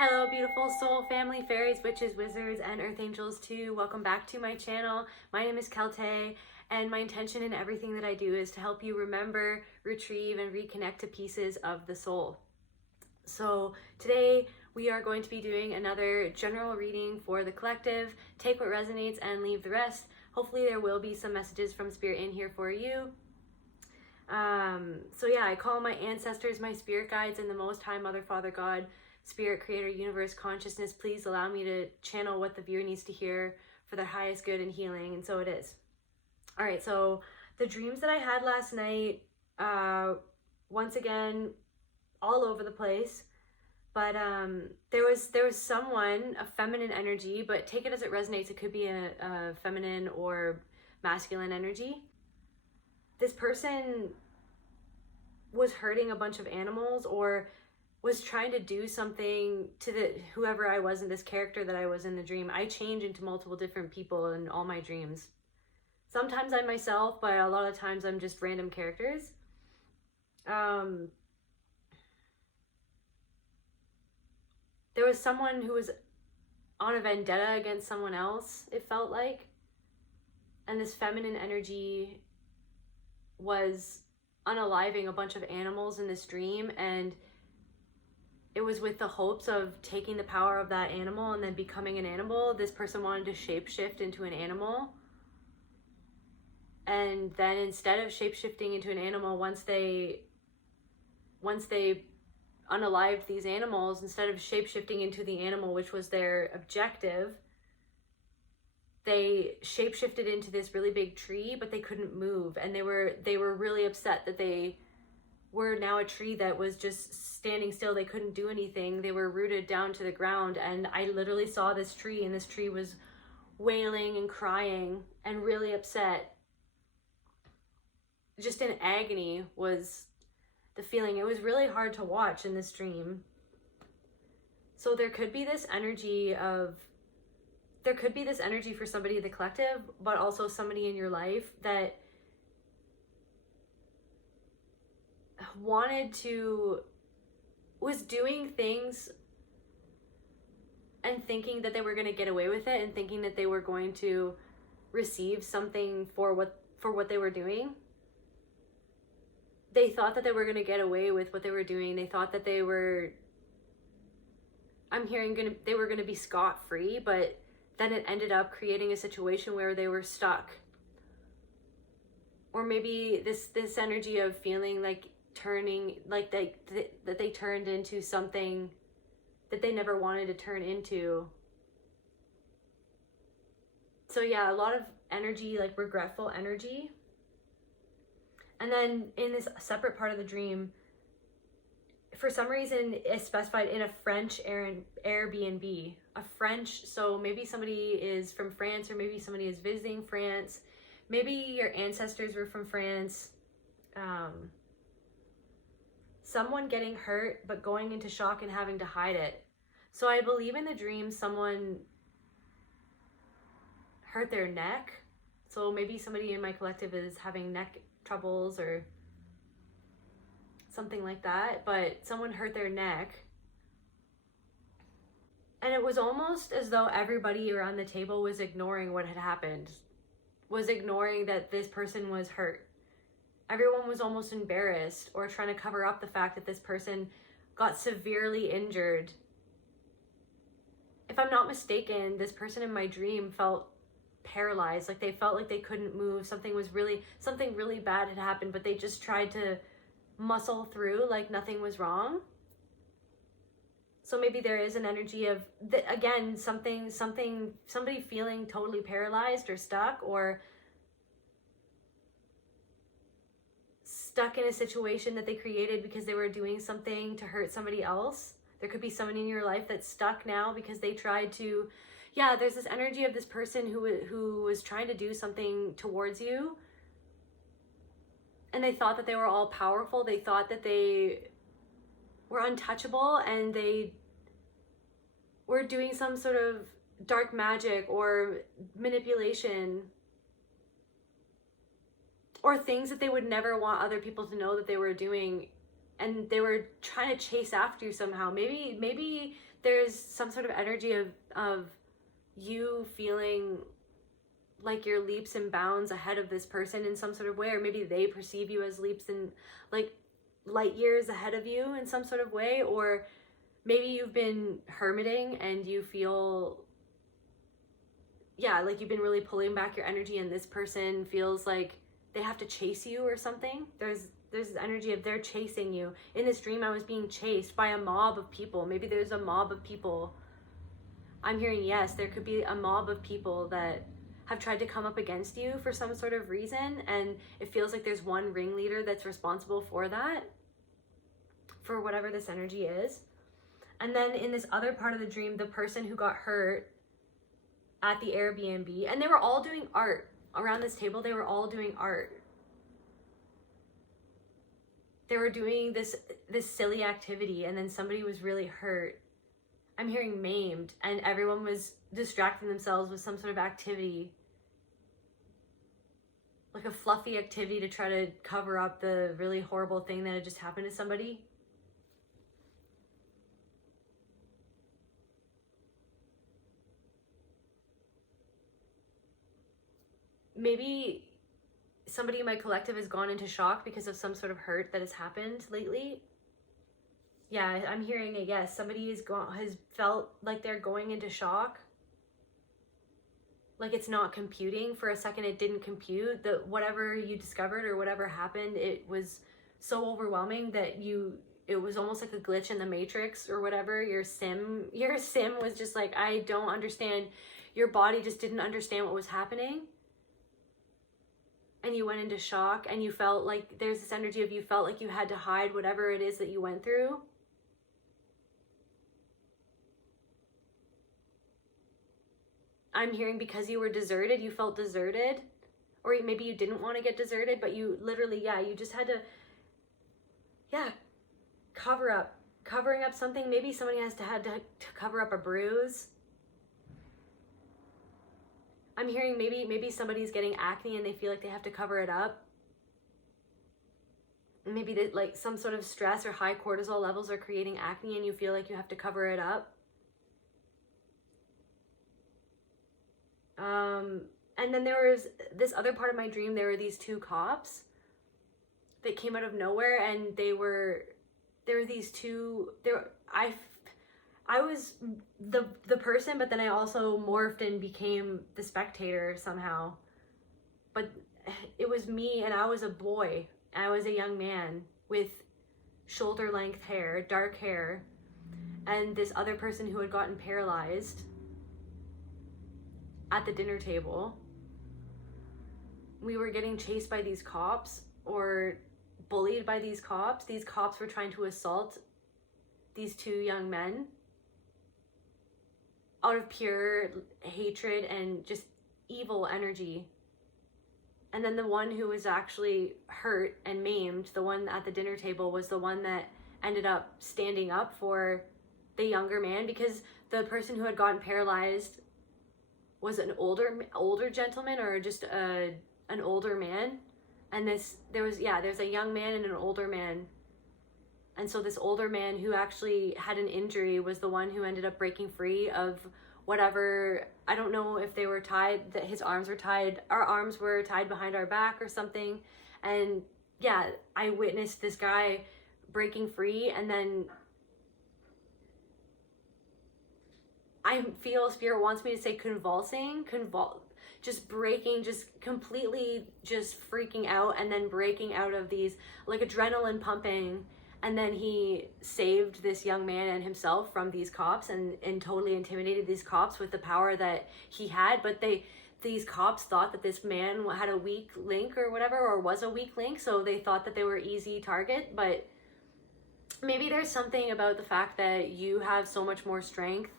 Hello, beautiful soul family, fairies, witches, wizards, and earth angels too. Welcome back to my channel. My name is Celte, and my intention in everything that I do is to help you remember, retrieve, and reconnect to pieces of the soul. So today we are going to be doing another general reading for the collective. Take what resonates and leave the rest. Hopefully there will be some messages from Spirit in here for you. So yeah, I call my ancestors, my spirit guides, and the Most High Mother, Father, God, Spirit, Creator, Universe, Consciousness. Please allow me to channel what the viewer needs to hear for their highest good and healing, and so it is. All right, so the dreams that I had last night, once again, all over the place, but there was someone, a feminine energy, but take it as it resonates. It could be a feminine or masculine energy. This person was hurting a bunch of animals or was trying to do something to whoever I was in this character that I was in the dream. I change into multiple different people in all my dreams. Sometimes I'm myself, but a lot of times I'm just random characters. There was someone who was on a vendetta against someone else, it felt like. And this feminine energy was unaliving a bunch of animals in this dream, and it was with the hopes of taking the power of that animal and then becoming an animal. This person wanted to shapeshift into an animal, and then instead of shapeshifting into an animal, once they unalived these animals, instead of shapeshifting into the animal, which was their objective, they shapeshifted into this really big tree, but they couldn't move, and they were really upset that they were now a tree that was just standing still. They couldn't do anything. They were rooted down to the ground, and I literally saw this tree, and this tree was wailing and crying and really upset. Just in agony was the feeling. It was really hard to watch in this dream. So there could be this energy for somebody in the collective, but also somebody in your life that was doing things and thinking that they were going to get away with it, and thinking that they were going to receive something for what they were doing. They thought that they were going to get away with what they were doing. They thought that they were going to be scot-free, but then it ended up creating a situation where they were stuck. Or maybe this energy of feeling like that they turned into something that they never wanted to turn into. So yeah, a lot of energy, like regretful energy. And then in this separate part of the dream, for some reason it's specified in a French Airbnb. So maybe somebody is from France, or maybe somebody is visiting France. Maybe your ancestors were from France. Someone getting hurt but going into shock and having to hide it. So I believe in the dream someone hurt their neck. So maybe somebody in my collective is having neck troubles or something like that, but someone hurt their neck. And it was almost as though everybody around the table was ignoring what had happened, was ignoring that this person was hurt. Everyone was almost embarrassed or trying to cover up the fact that this person got severely injured. If I'm not mistaken, this person in my dream felt paralyzed, like they felt like they couldn't move. Something really bad had happened, but they just tried to muscle through like nothing was wrong. So maybe there is an energy of, again, somebody feeling totally paralyzed or stuck, or stuck in a situation that they created because they were doing something to hurt somebody else. There could be someone in your life that's stuck now because they tried to, yeah, there's this energy of this person who was trying to do something towards you, and they thought that they were all powerful. They thought that they were untouchable, and they were doing some sort of dark magic or manipulation, or things that they would never want other people to know that they were doing and they were trying to chase after you somehow. Maybe there's some sort of energy of you feeling like you're leaps and bounds ahead of this person in some sort of way, or maybe they perceive you as leaps and like light years ahead of you in some sort of way, or maybe you've been hermiting and you feel, yeah, like you've been really pulling back your energy, and this person feels like they have to chase you or something. There's this energy of they're chasing you. In this dream, I was being chased by a mob of people. Maybe there's a mob of people. I'm hearing, yes, there could be a mob of people that have tried to come up against you for some sort of reason, and it feels like there's one ringleader that's responsible for that, for whatever this energy is. And then in this other part of the dream, the person who got hurt at the Airbnb, and they were all doing art around this table. They were all doing art. They were doing this silly activity, and then somebody was really hurt. I'm hearing maimed, and everyone was distracting themselves with some sort of activity, like a fluffy activity to try to cover up the really horrible thing that had just happened to somebody. Maybe somebody in my collective has gone into shock because of some sort of hurt that has happened lately. Yeah, I'm hearing a yes. Somebody has felt like they're going into shock. Like it's not computing. For a second, it didn't compute. Whatever you discovered or whatever happened, it was so overwhelming that it was almost like a glitch in the Matrix or whatever. Your sim was just like, I don't understand. Your body just didn't understand what was happening. And you went into shock, and you felt like there's this energy of you felt like you had to hide whatever it is that you went through. I'm hearing because you were deserted, you felt deserted, or maybe you didn't want to get deserted, but you literally, you just had to, covering up something. Maybe somebody had to cover up a bruise. I'm hearing maybe somebody's getting acne and they feel like they have to cover it up. Maybe that like some sort of stress or high cortisol levels are creating acne and you feel like you have to cover it up. And then there was this other part of my dream. There were these two cops that came out of nowhere, and there were these two. I was the person, but then I also morphed and became the spectator somehow. But it was me, and I was a boy. I was a young man with shoulder-length hair, dark hair, and this other person who had gotten paralyzed at the dinner table. We were getting chased by these cops or bullied by these cops. These cops were trying to assault these two young men out of pure hatred and just evil energy. And then the one who was actually hurt and maimed, the one at the dinner table, was the one that ended up standing up for the younger man, because the person who had gotten paralyzed was an older gentleman, or just an older man. And there's a young man and an older man. And so this older man who actually had an injury was the one who ended up breaking free of whatever. I don't know if they were tied, that his arms were tied. Our arms were tied behind our back or something. And yeah, I witnessed this guy breaking free, and then I feel Spirit wants me to say convulsing, just breaking, just completely just freaking out, and then breaking out of these, like adrenaline pumping. And then he saved this young man and himself from these cops, and totally intimidated these cops with the power that he had. But these cops thought that this man had a weak link or whatever, or was a weak link, so they thought that they were easy target. But maybe there's something about the fact that you have so much more strength,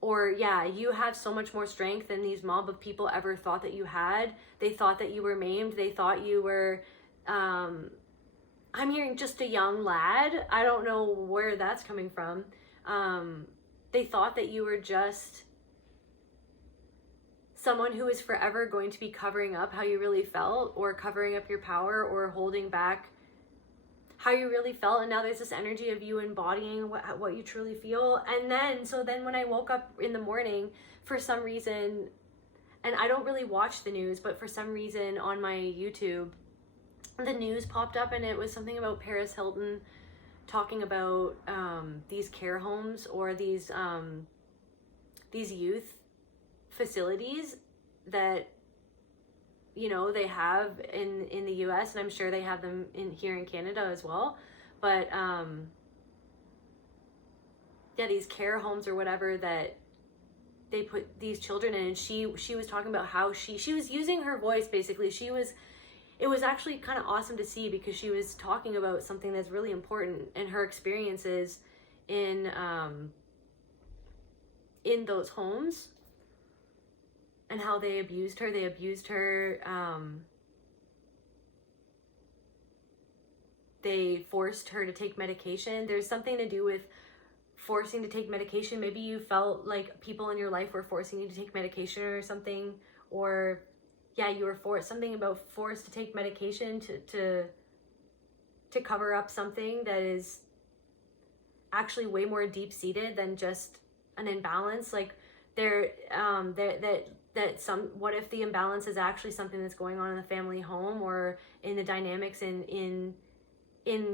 or you have so much more strength than these mob of people ever thought that you had. They thought that you were maimed. They thought you were, I'm hearing just a young lad. I don't know where that's coming from. They thought that you were just someone who is forever going to be covering up how you really felt, or covering up your power, or holding back how you really felt, and now there's this energy of you embodying what you truly feel. And then when I woke up in the morning, for some reason, and I don't really watch the news, but for some reason on my YouTube, the news popped up, and it was something about Paris Hilton talking about these care homes, or these youth facilities that, you know, they have in the US, and I'm sure they have them here in Canada as well. But yeah, these care homes or whatever that they put these children in. And she was talking about how she was using her voice, basically. It was actually kind of awesome to see, because she was talking about something that's really important in her experiences in those homes, and how they abused her. They abused her. They forced her to take medication. There's something to do with forcing to take medication. Maybe you felt like people in your life were forcing you to take medication or something, or yeah, you were forced to take medication to cover up something that is actually way more deep-seated than just an imbalance. Like what if the imbalance is actually something that's going on in the family home, or in the dynamics in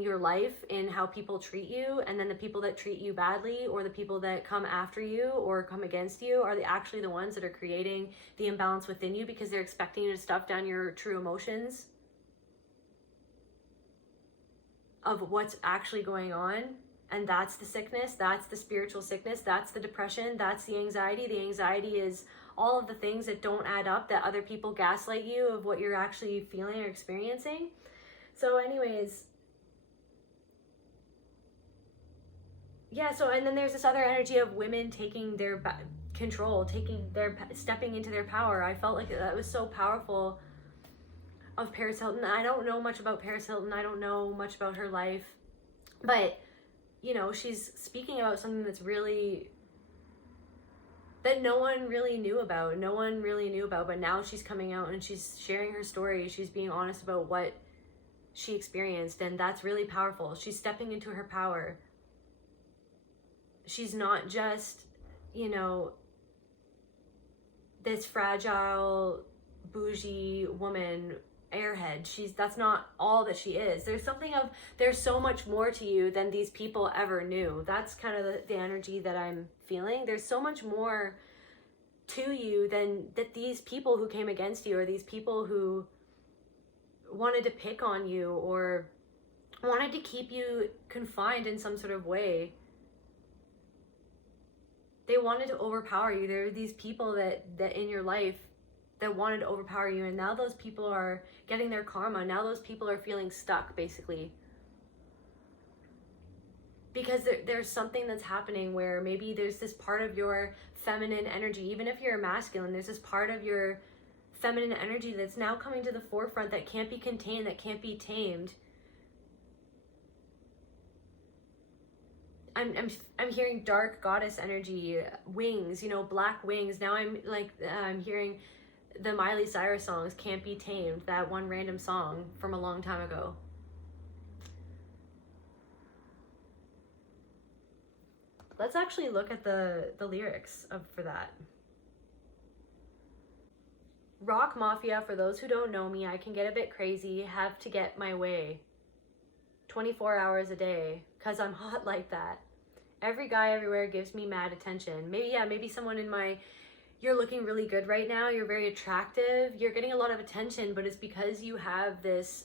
your life, in how people treat you, and then the people that treat you badly, or the people that come after you or come against you, are actually the ones that are creating the imbalance within you, because they're expecting you to stuff down your true emotions of what's actually going on. And that's the sickness, that's the spiritual sickness, that's the depression, that's the anxiety. The anxiety is all of the things that don't add up, that other people gaslight you of what you're actually feeling or experiencing. So anyways, yeah, so, and then there's this other energy of women taking their control, stepping into their power. I felt like that was so powerful of Paris Hilton. I don't know much about Paris Hilton. I don't know much about her life, but you know, she's speaking about something that no one really knew about. But now she's coming out and she's sharing her story. She's being honest about what she experienced, and that's really powerful. She's stepping into her power. She's not just, you know, this fragile, bougie woman, airhead. That's not all that she is. There's so much more to you than these people ever knew. That's kind of the energy that I'm feeling. There's so much more to you than that these people who came against you, or these people who wanted to pick on you, or wanted to keep you confined in some sort of way. They wanted to overpower you. There are these people that in your life that wanted to overpower you, and now those people are getting their karma. Now those people are feeling stuck, basically, because there's something that's happening where maybe there's this part of your feminine energy, even if you're masculine, there's this part of your feminine energy that's now coming to the forefront, that can't be contained, that can't be tamed. I'm hearing dark goddess energy, wings, you know, black wings. Now I'm hearing the Miley Cyrus songs, Can't Be Tamed, that one random song from a long time ago. Let's actually look at the lyrics for that. Rock Mafia, for those who don't know me, I can get a bit crazy, have to get my way. 24 hours a day, 'cause I'm hot like that. Every guy everywhere gives me mad attention. Maybe someone you're looking really good right now, you're very attractive, you're getting a lot of attention, but it's because you have this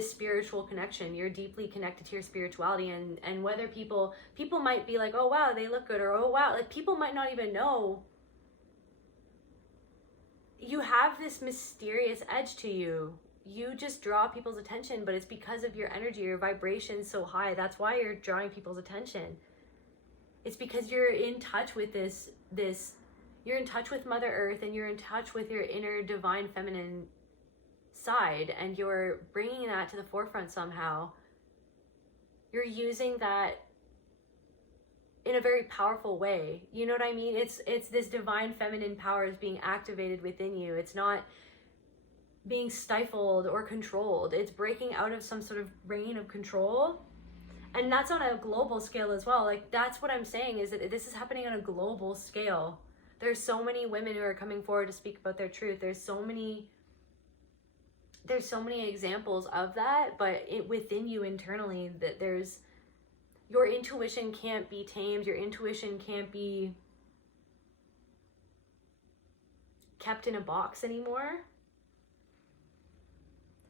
spiritual connection. You're deeply connected to your spirituality, and whether people might be like, oh wow, they look good, or oh wow, like people might not even know. You have this mysterious edge to you. You just draw people's attention, but it's because of your energy, your vibration so high. That's why you're drawing people's attention. It's because you're in touch with you're in touch with Mother Earth, and you're in touch with your inner divine feminine side, and you're bringing that to the forefront somehow. You're using that in a very powerful way. You know what I mean? It's this divine feminine power is being activated within you. It's not being stifled or controlled. It's breaking out of some sort of reign of control. And that's on a global scale as well. Like, that's what I'm saying, is that this is happening on a global scale. There's so many women who are coming forward to speak about their truth. There's so many examples of that, but within you internally, that there's, your intuition can't be tamed. Your intuition can't be kept in a box anymore.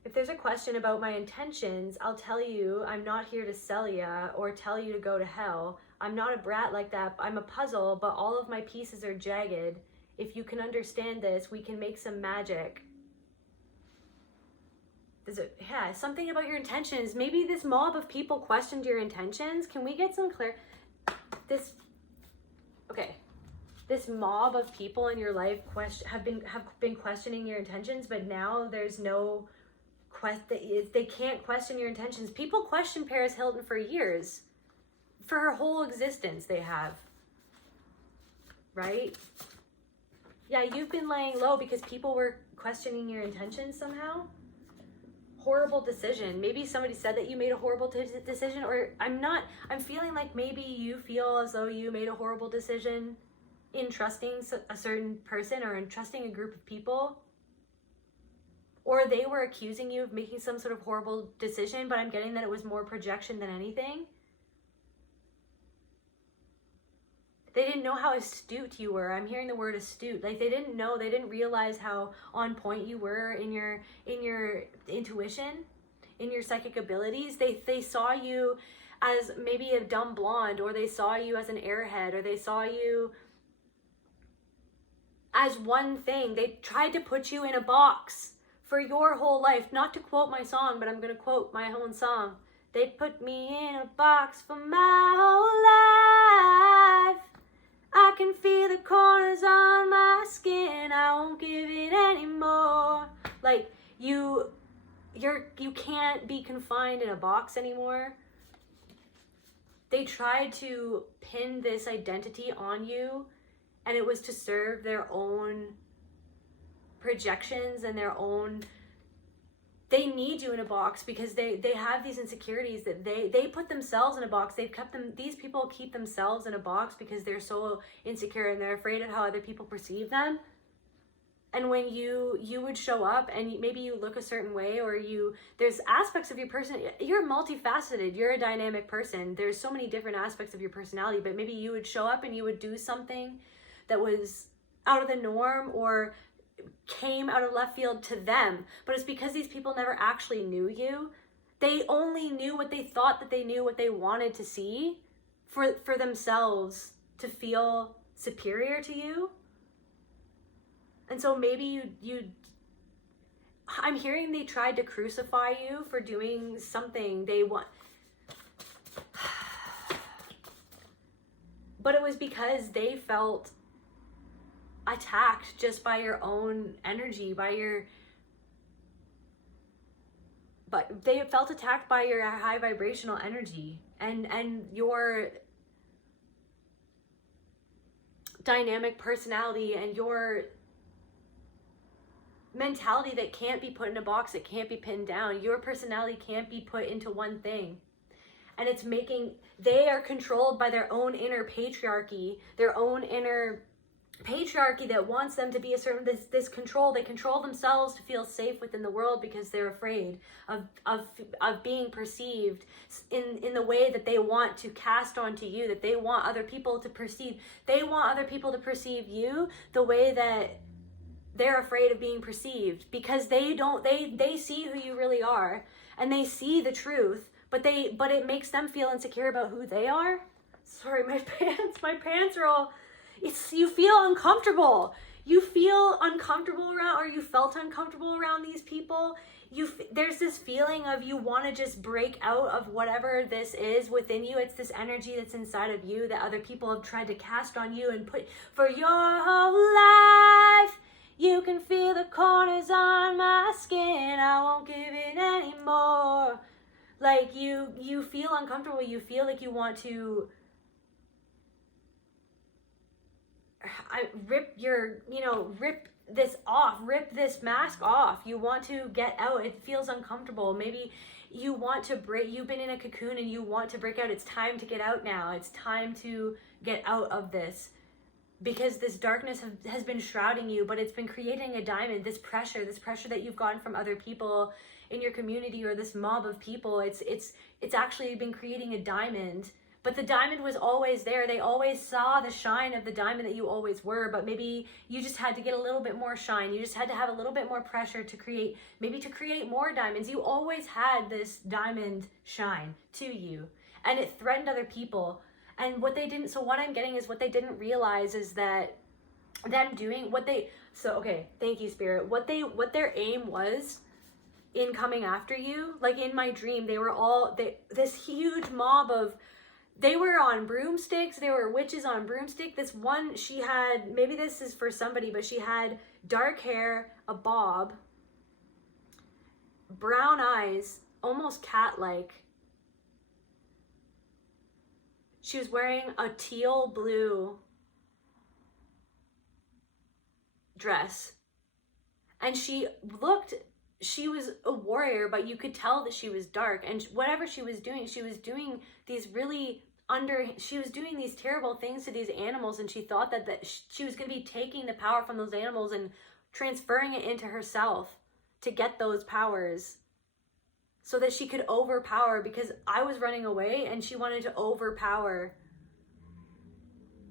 If there's a question about my intentions, I'll tell you, I'm not here to sell ya or tell you to go to hell. I'm not a brat like that. I'm a puzzle, but all of my pieces are jagged. If you can understand this, we can make some magic. Yeah, something about your intentions. Maybe this mob of people questioned your intentions. Can we get some this mob of people in your life have been questioning your intentions, but now there's no they can't question your intentions. People question Paris Hilton for years. For her whole existence, they have. Right? Yeah, you've been laying low because people were questioning your intentions somehow. Horrible decision. Maybe somebody said that you made a horrible decision, or I'm feeling like maybe you feel as though you made a horrible decision in trusting a certain person or in trusting a group of people. Or they were accusing you of making some sort of horrible decision, but I'm getting that it was more projection than anything. They didn't know how astute you were. I'm hearing the word astute. Like, they didn't realize how on point you were in your intuition, in your psychic abilities. They saw you as maybe a dumb blonde, or they saw you as an airhead, or they saw you as one thing. They tried to put you in a box for your whole life. Not to quote my song, but I'm going to quote my own song. They put me in a box for my whole life. I can feel the corners on my skin. I won't give it anymore. Like, you can't be confined in a box anymore. They tried to pin this identity on you, and it was to serve their own projections and their own. They need you in a box because they have these insecurities that they put themselves in a box. These people keep themselves in a box because they're so insecure and they're afraid of how other people perceive them. And when you would show up and maybe you look a certain way, or there's aspects of your person, you're multifaceted, you're a dynamic person. There's so many different aspects of your personality, but maybe you would show up and you would do something that was out of the norm or came out of left field to them, but it's because these people never actually knew you. They only knew what they thought that they knew, what they wanted to see for themselves to feel superior to you. And so maybe I'm hearing they tried to crucify you for doing something they want. But it was because they felt attacked just by your own energy, but they felt attacked by your high vibrational energy and your dynamic personality and your mentality that can't be put in a box, it can't be pinned down. Your personality can't be put into one thing. And they are controlled by their own inner patriarchy, their own inner patriarchy that wants them to be a certain this control. They control themselves to feel safe within the world because they're afraid of being perceived in the way that they want to cast onto you, that they want other people to perceive. They want other people to perceive you the way that they're afraid of being perceived, because they see who you really are and they see the truth, but it makes them feel insecure about who they are. Sorry, my pants are all. You feel uncomfortable. You feel uncomfortable around, or you felt uncomfortable around these people. There's this feeling of you want to just break out of whatever this is within you. It's this energy that's inside of you that other people have tried to cast on you and put for your whole life. You can feel the corners on my skin. I won't give it anymore. Like you feel uncomfortable. You feel like you want to rip this off, rip this mask off. You want to get out. It feels uncomfortable. Maybe you want to break, you've been in a cocoon and you want to break out. It's time to get out now. It's time to get out of this, because this darkness has been shrouding you, but it's been creating a diamond, this pressure that you've gotten from other people in your community, or this mob of people. It's actually been creating a diamond. But the diamond was always there. They always saw the shine of the diamond that you always were, but maybe you just had to get a little bit more shine. You just had to have a little bit more pressure to create more diamonds. You always had this diamond shine to you, and it threatened other people. And what I'm getting is what they didn't realize is that them doing okay, thank you, Spirit. What their aim was in coming after you, like in my dream, this huge mob of, they were on broomsticks. They were witches on broomstick. This one, she had, maybe this is for somebody, but she had dark hair, a bob, brown eyes, almost cat-like. She was wearing a teal blue dress. And she was a warrior, but you could tell that she was dark. And whatever she was doing these terrible things to these animals, and she thought that she was going to be taking the power from those animals and transferring it into herself to get those powers so that she could overpower, because I was running away and she wanted to overpower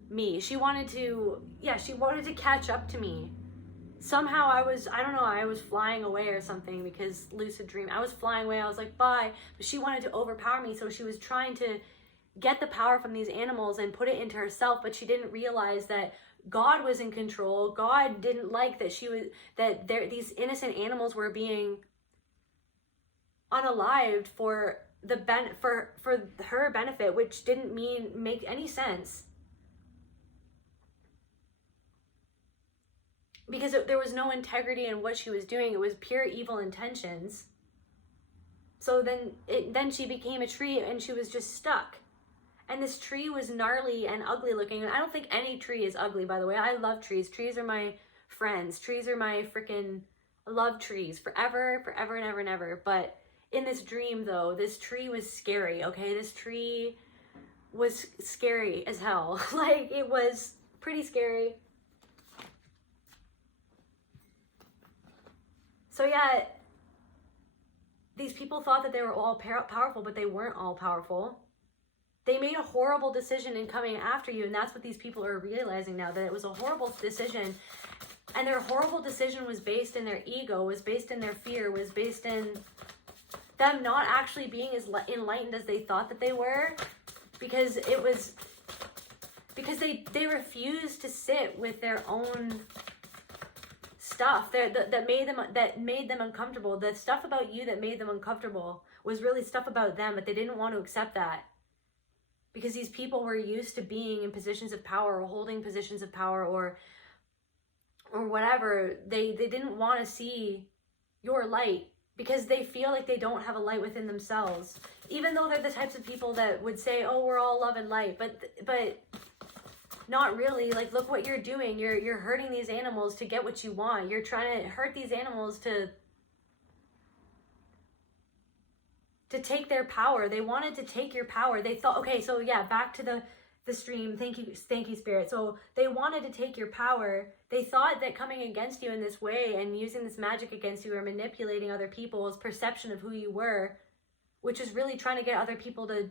me. She wanted to catch up to me. Somehow I was flying away or something, because lucid dream, I was flying away. I was like, bye. But she wanted to overpower me. So she was trying to get the power from these animals and put it into herself, but she didn't realize that God was in control. God didn't like that these innocent animals were being unalived for her benefit, which didn't make any sense, because there was no integrity in what she was doing. It was pure evil intentions. So then she became a tree, and she was just stuck. And this tree was gnarly and ugly looking. And I don't think any tree is ugly, by the way. I love trees. Trees are my friends. Trees are my freaking, I love trees forever and ever and ever. But in this dream, though, this tree was scary, okay? This tree was scary as hell. Like, it was pretty scary. So yeah, these people thought that they were all powerful, but they weren't all powerful. They made a horrible decision in coming after you, and that's what these people are realizing now, that it was a horrible decision. And their horrible decision was based in their ego, was based in their fear, was based in them not actually being as enlightened as they thought that they were, because they refused to sit with their own stuff that made them uncomfortable. The stuff about you that made them uncomfortable was really stuff about them, but they didn't want to accept that, because these people were used to being in positions of power or holding positions of power or whatever. They didn't want to see your light, because they feel like they don't have a light within themselves, even though they're the types of people that would say, oh, we're all love and light, but not really. Like, look what you're doing. You're hurting these animals to get what you want. You're trying to hurt these animals to take their power. They wanted to take your power. They thought, okay, so yeah, back to the stream. Thank you, Spirit. So they wanted to take your power. They thought that coming against you in this way and using this magic against you or manipulating other people's perception of who you were, which is really trying to get other people to,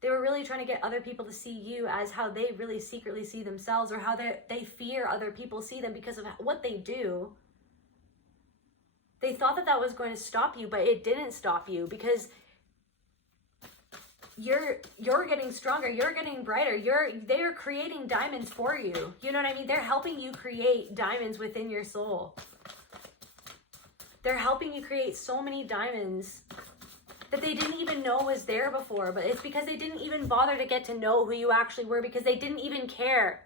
they were really trying to get other people to see you as how they really secretly see themselves, or how they fear other people see them because of what they do. They thought that was going to stop you, but it didn't stop you, because you're getting stronger, you're getting brighter, they're creating diamonds for you. You know what I mean? They're helping you create diamonds within your soul. They're helping you create so many diamonds that they didn't even know was there before, but it's because they didn't even bother to get to know who you actually were, because they didn't even care.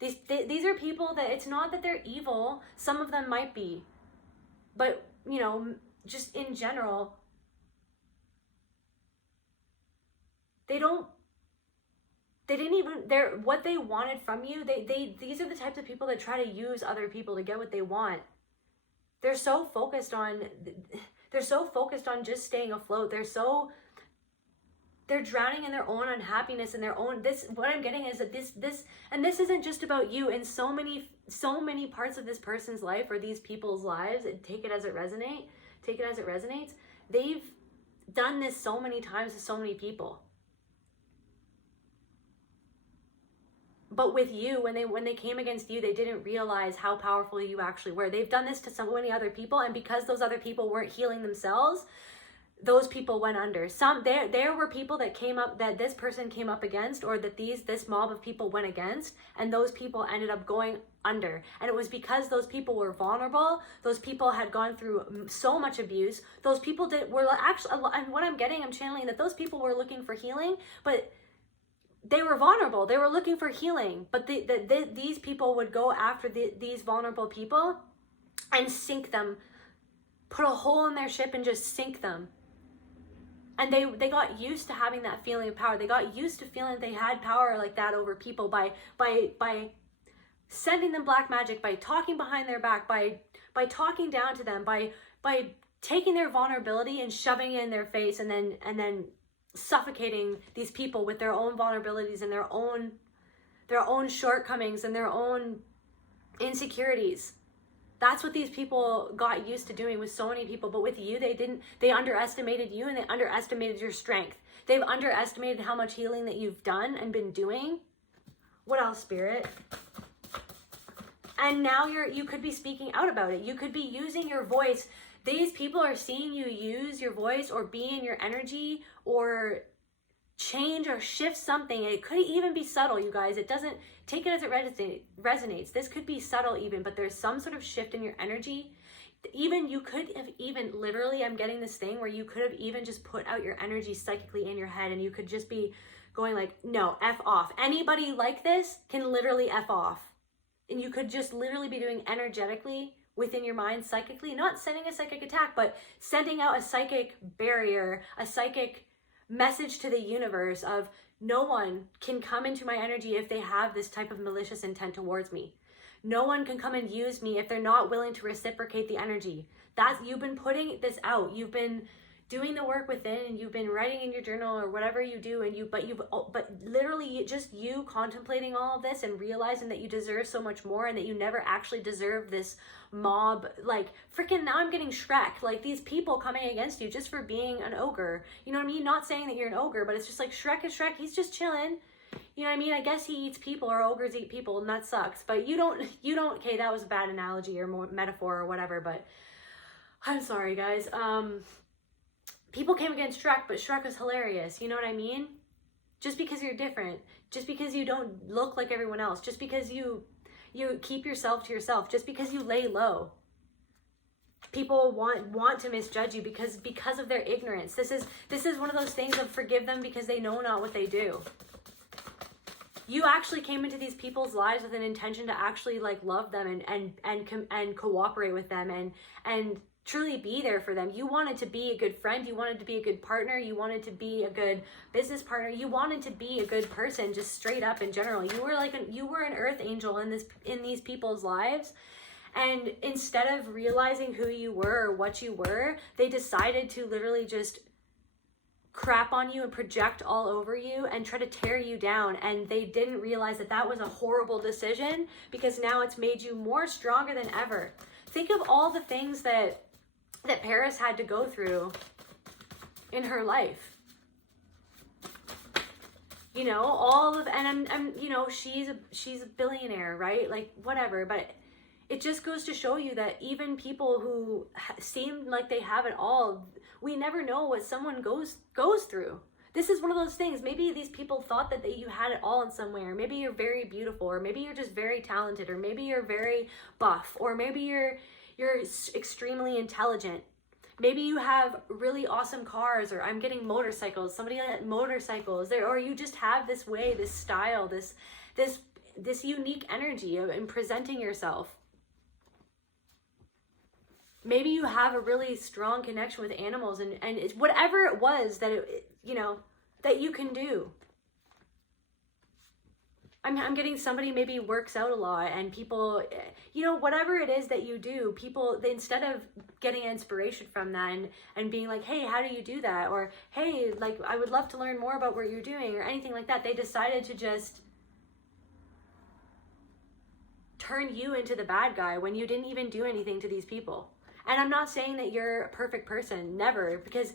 These are people that, it's not that they're evil. Some of them might be, but you know, just in general, they don't they didn't even, what they wanted from you, these are the types of people that try to use other people to get what they want. They're so focused on just staying afloat. They're drowning in their own unhappiness and their own, what I'm getting is that this isn't just about you. In so many parts of this person's life or these people's lives, take it as it resonates. They've done this so many times to so many people. But with you, when they came against you, they didn't realize how powerful you actually were. They've done this to so many other people, and because those other people weren't healing themselves, those people went under. There were people that came up, that this person came up against, or that this mob of people went against, and those people ended up going under. And it was because those people were vulnerable. Those people had gone through so much abuse. Those people were actually, and what I'm channeling that those people were looking for healing, but they were vulnerable. They were looking for healing, but these people would go after these vulnerable people and sink them, put a hole in their ship and just sink them. And they got used to having that feeling of power. They got used to feeling that they had power like that over people by sending them black magic, by talking behind their back, by talking down to them, by taking their vulnerability and shoving it in their face, and then suffocating these people with their own vulnerabilities and their own shortcomings and their own insecurities. That's what these people got used to doing with so many people. But with you, they underestimated you, and they underestimated your strength. They've underestimated how much healing that you've done and been doing. What else, Spirit? And now you could be speaking out about it. You could be using your voice. These people are seeing you use your voice or be in your energy or change or shift something. It could even be subtle, you guys. It doesn't, take it as it resonates. This could be subtle even, but there's some sort of shift in your energy. Even you could have even literally, I'm getting this thing where you could have even just put out your energy psychically in your head, and you could just be going like, no, F off. Anybody like this can literally F off. And you could just literally be doing energetically within your mind, psychically, not sending a psychic attack, but sending out a psychic barrier, a psychic message to the universe of no one can come into my energy if they have this type of malicious intent towards me. No one can come and use me if they're not willing to reciprocate the energy. You've been putting this out. You've been doing the work within, and you've been writing in your journal or whatever you do, but literally just you contemplating all of this and realizing that you deserve so much more, and that you never actually deserve this mob, like freaking, now I'm getting Shrek, like these people coming against you just for being an ogre. You know what I mean? Not saying that you're an ogre, but it's just like Shrek is Shrek. He's just chilling. You know what I mean? I guess he eats people, or ogres eat people, and that sucks. But you don't, okay, that was a bad analogy or more metaphor or whatever, but I'm sorry, guys. People came against Shrek, but Shrek was hilarious. You know what I mean? Just because you're different, just because you don't look like everyone else, just because you keep yourself to yourself, just because you lay low. People want to misjudge you because of their ignorance. This is one of those things of forgive them because they know not what they do. You actually came into these people's lives with an intention to actually like love them and cooperate with them and truly be there for them. You wanted to be a good friend. You wanted to be a good partner. You wanted to be a good business partner. You wanted to be a good person, just straight up in general. You were an earth angel in these people's lives. And instead of realizing who you were or what you were, they decided to literally just crap on you and project all over you and try to tear you down. And they didn't realize that was a horrible decision, because now it's made you more stronger than ever. Think of all the things that Paris had to go through in her life. You know, and I'm you know, she's a billionaire, right? Like whatever, but it just goes to show you that even people who seem like they have it all, we never know what someone goes through. This is one of those things. Maybe these people thought that you had it all in some way, or maybe you're very beautiful, or maybe you're just very talented, or maybe you're very buff, or maybe you're extremely intelligent. Maybe you have really awesome cars, or I'm getting motorcycles. Somebody had motorcycles there, or you just have this way, this style, this unique energy in presenting yourself. Maybe you have a really strong connection with animals, and it's whatever it was that that you can do. I'm getting somebody maybe works out a lot, and people, you know, whatever it is that you do, people, they, instead of getting inspiration from that and being like, hey, how do you do that? Or, hey, like, I would love to learn more about what you're doing, or anything like that. They decided to just turn you into the bad guy when you didn't even do anything to these people. And I'm not saying that you're a perfect person, never, because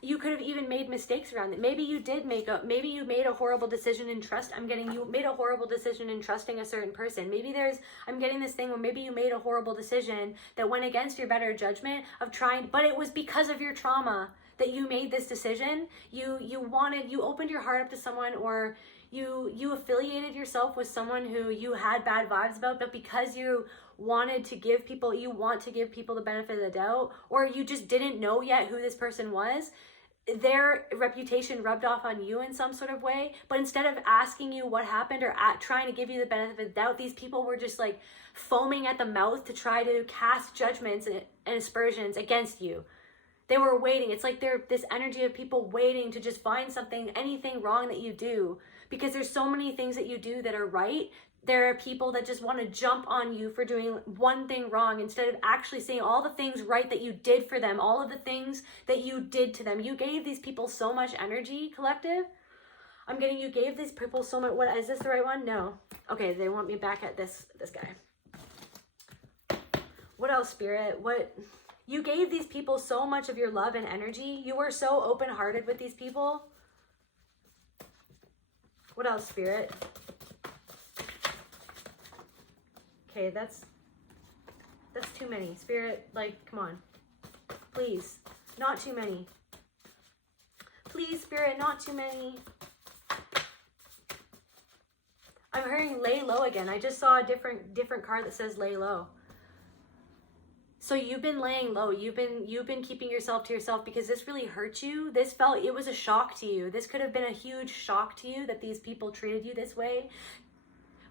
you could have even made mistakes around it. Maybe you did maybe you made a horrible decision in trust. You made a horrible decision in trusting a certain person. Maybe I'm getting this thing where maybe you made a horrible decision that went against your better judgment of trying, but it was because of your trauma that you made this decision. You opened your heart up to someone, or you affiliated yourself with someone who you had bad vibes about, but because you want to give people the benefit of the doubt, or you just didn't know yet who this person was, their reputation rubbed off on you in some sort of way. But instead of asking you what happened or trying to give you the benefit of the doubt, these people were just like foaming at the mouth to try to cast judgments and aspersions against you. They were waiting. It's like they're this energy of people waiting to just find anything wrong that you do, because there's so many things that you do that are right. There are people that just want to jump on you for doing one thing wrong, instead of actually seeing all the things right that you did for them, all of the things that you did to them. You gave these people so much energy, collective. You gave these people so much. What, is this the right one? No. Okay, they want me back at this guy. What else, Spirit? You gave these people so much of your love and energy. You were so open-hearted with these people. What else, Spirit? Okay, that's too many. Spirit, like, come on. Please, not too many. Please, Spirit, not too many. I'm hearing lay low again. I just saw a different card that says lay low. So you've been laying low. You've been keeping yourself to yourself because this really hurt you. It was a shock to you. This could have been a huge shock to you that these people treated you this way.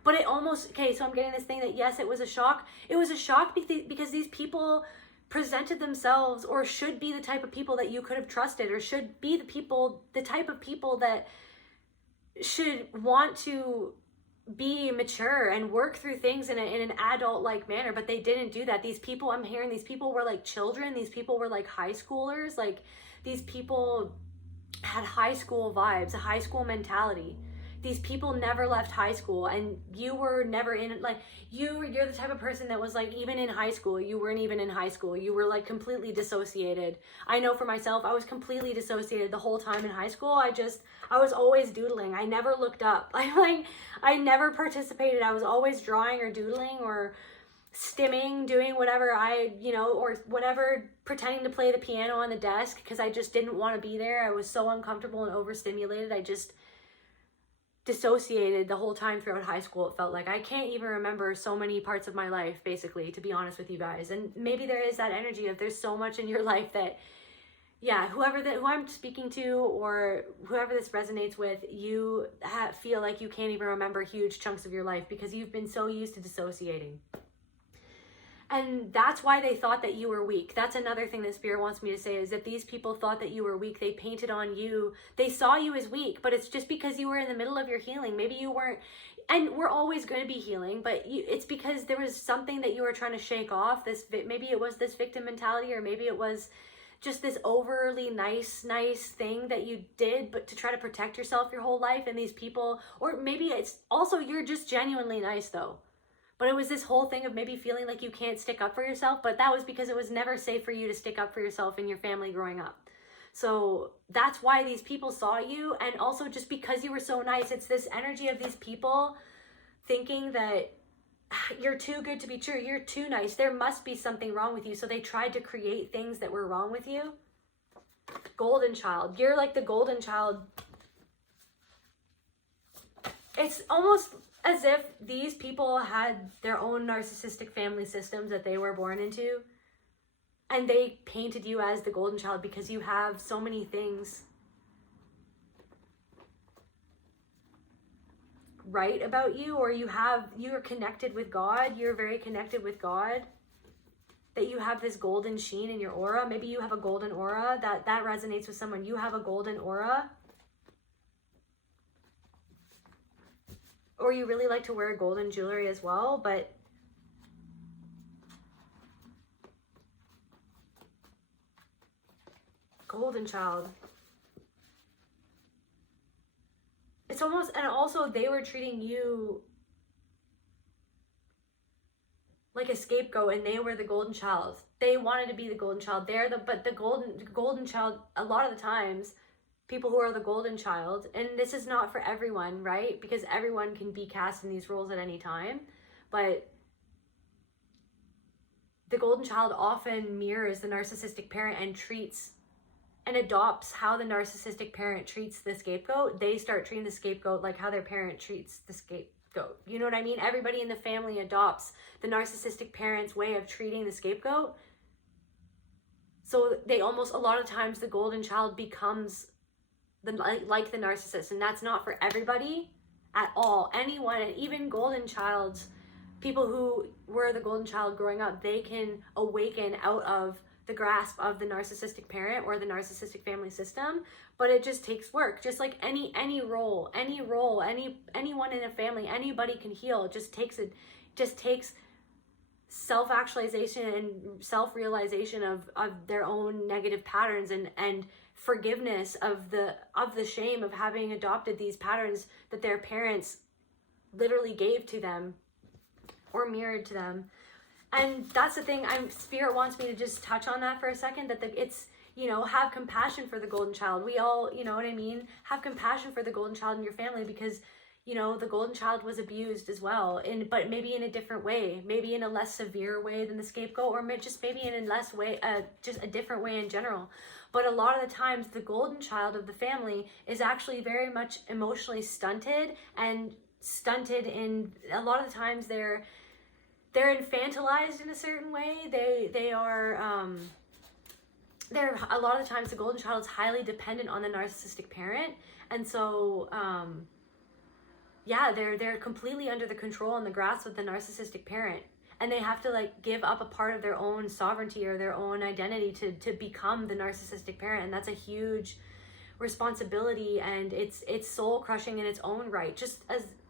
But it almost, okay, so I'm getting this thing that yes, it was a shock. It was a shock because these people presented themselves, or should be the type of people that you could have trusted, or should be the type of people that should want to be mature and work through things in an adult-like manner, but they didn't do that. These people, I'm hearing these people were like children. These people were like high schoolers. Like, these people had high school vibes, a high school mentality. These people never left high school, and you were never in, like, you're the type of person that was like, even in high school, you weren't even in high school. You were like completely dissociated. I know for myself, I was completely dissociated the whole time in high school. I was always doodling. I never looked up. I never participated. I was always drawing or doodling or stimming, doing whatever or whatever, pretending to play the piano on the desk because I just didn't want to be there. I was so uncomfortable and overstimulated. I just dissociated the whole time throughout high school. It felt like I can't even remember so many parts of my life, basically, to be honest with you guys. And maybe there is that energy of there's so much in your life that, yeah, who I'm speaking to, or whoever this resonates with, you feel like you can't even remember huge chunks of your life because you've been so used to dissociating. And that's why they thought that you were weak. That's another thing that Spirit wants me to say, is that these people thought that you were weak. They painted on you. They saw you as weak, but it's just because you were in the middle of your healing. Maybe you weren't, and we're always going to be healing, but it's because there was something that you were trying to shake off. Maybe it was this victim mentality, or maybe it was just this overly nice thing that you did, but to try to protect yourself your whole life. And these people, or maybe it's also you're just genuinely nice though. But it was this whole thing of maybe feeling like you can't stick up for yourself, but that was because it was never safe for you to stick up for yourself in your family growing up. So that's why these people saw you, and also just because you were so nice, it's this energy of these people thinking that you're too good to be true, you're too nice, there must be something wrong with you, so they tried to create things that were wrong with you. Golden child, you're like the golden child. It's almost as if these people had their own narcissistic family systems that they were born into, and they painted you as the golden child because you have so many things right about you, or you're connected with God, you're very connected with God, that you have this golden sheen in your aura. Maybe you have a golden aura, that resonates with someone. You have a golden aura. or you really like to wear golden jewelry as well, but golden child. It's almost, and also they were treating you like a scapegoat, and they were the golden child. They wanted to be the golden child. But the golden child, a lot of the times, people who are the golden child, and this is not for everyone, right? Because everyone can be cast in these roles at any time, but the golden child often mirrors the narcissistic parent and treats and adopts how the narcissistic parent treats the scapegoat. They start treating the scapegoat like how their parent treats the scapegoat. You know what I mean? Everybody in the family adopts the narcissistic parent's way of treating the scapegoat. So they almost, a lot of times, the golden child becomes like the narcissist, and that's not for everybody at all. Anyone, and even golden childs, people who were the golden child growing up, they can awaken out of the grasp of the narcissistic parent or the narcissistic family system, but it just takes work. Just like any role, anyone in a family, anybody can heal. It just takes self-actualization and self-realization of their own negative patterns and forgiveness of the shame of having adopted these patterns that their parents literally gave to them or mirrored to them. And that's the thing, Spirit wants me to just touch on that for a second, that it's, have compassion for the golden child. We all, you know what I mean? Have compassion for the golden child in your family, because, the golden child was abused as well, but maybe in a different way, maybe in a less severe way than the scapegoat, or just maybe in a less way, just a different way in general. But a lot of the times, the golden child of the family is actually very much emotionally stunted in, a lot of the times they're infantilized in a certain way. They're a lot of the times the golden child is highly dependent on the narcissistic parent, and so they're completely under the control and the grasp of the narcissistic parent, and they have to give up a part of their own sovereignty or their own identity to become the narcissistic parent, and that's a huge responsibility, and it's soul crushing in its own right, just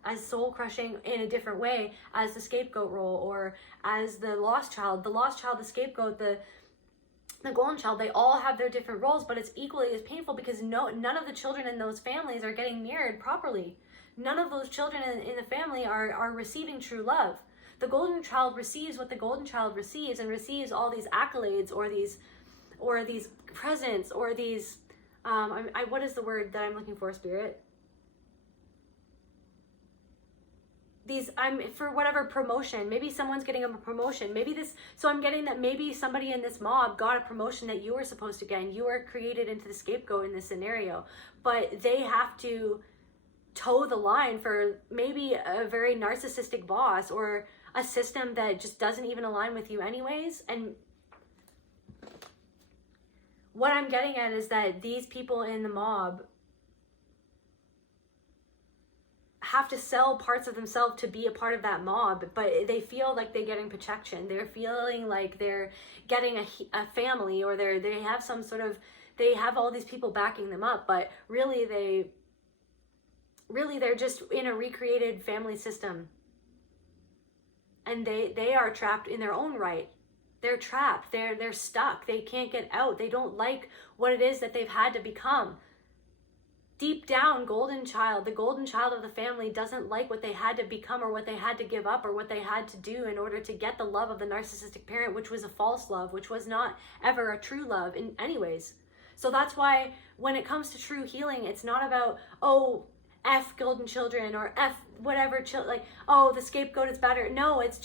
as soul crushing in a different way as the scapegoat role, or as the lost child, the scapegoat, the golden child. They all have their different roles, but it's equally as painful, because none of the children in those families are getting mirrored properly. None of those children in the family are receiving true love. The golden child receives what the golden child receives, and receives all these accolades or these presents or these what is the word that I'm looking for, Spirit? For whatever promotion. Maybe someone's getting a promotion. So I'm getting that maybe somebody in this mob got a promotion that you were supposed to get, and you were created into the scapegoat in this scenario. But they have to toe the line for maybe a very narcissistic boss, or a system that just doesn't even align with you anyways. And what I'm getting at is that these people in the mob have to sell parts of themselves to be a part of that mob, but they feel like they're getting protection. They're feeling like they're getting a family, or they have some sort of, they have all these people backing them up, but really they're just in a recreated family system, and they are trapped in their own right. They're trapped. They're stuck. They can't get out. They don't like what it is that they've had to become. Deep down, the golden child of the family doesn't like what they had to become, or what they had to give up, or what they had to do in order to get the love of the narcissistic parent, which was a false love, which was not ever a true love in anyways. So that's why when it comes to true healing, it's not about, F golden children, or F whatever, the scapegoat is better. No, it's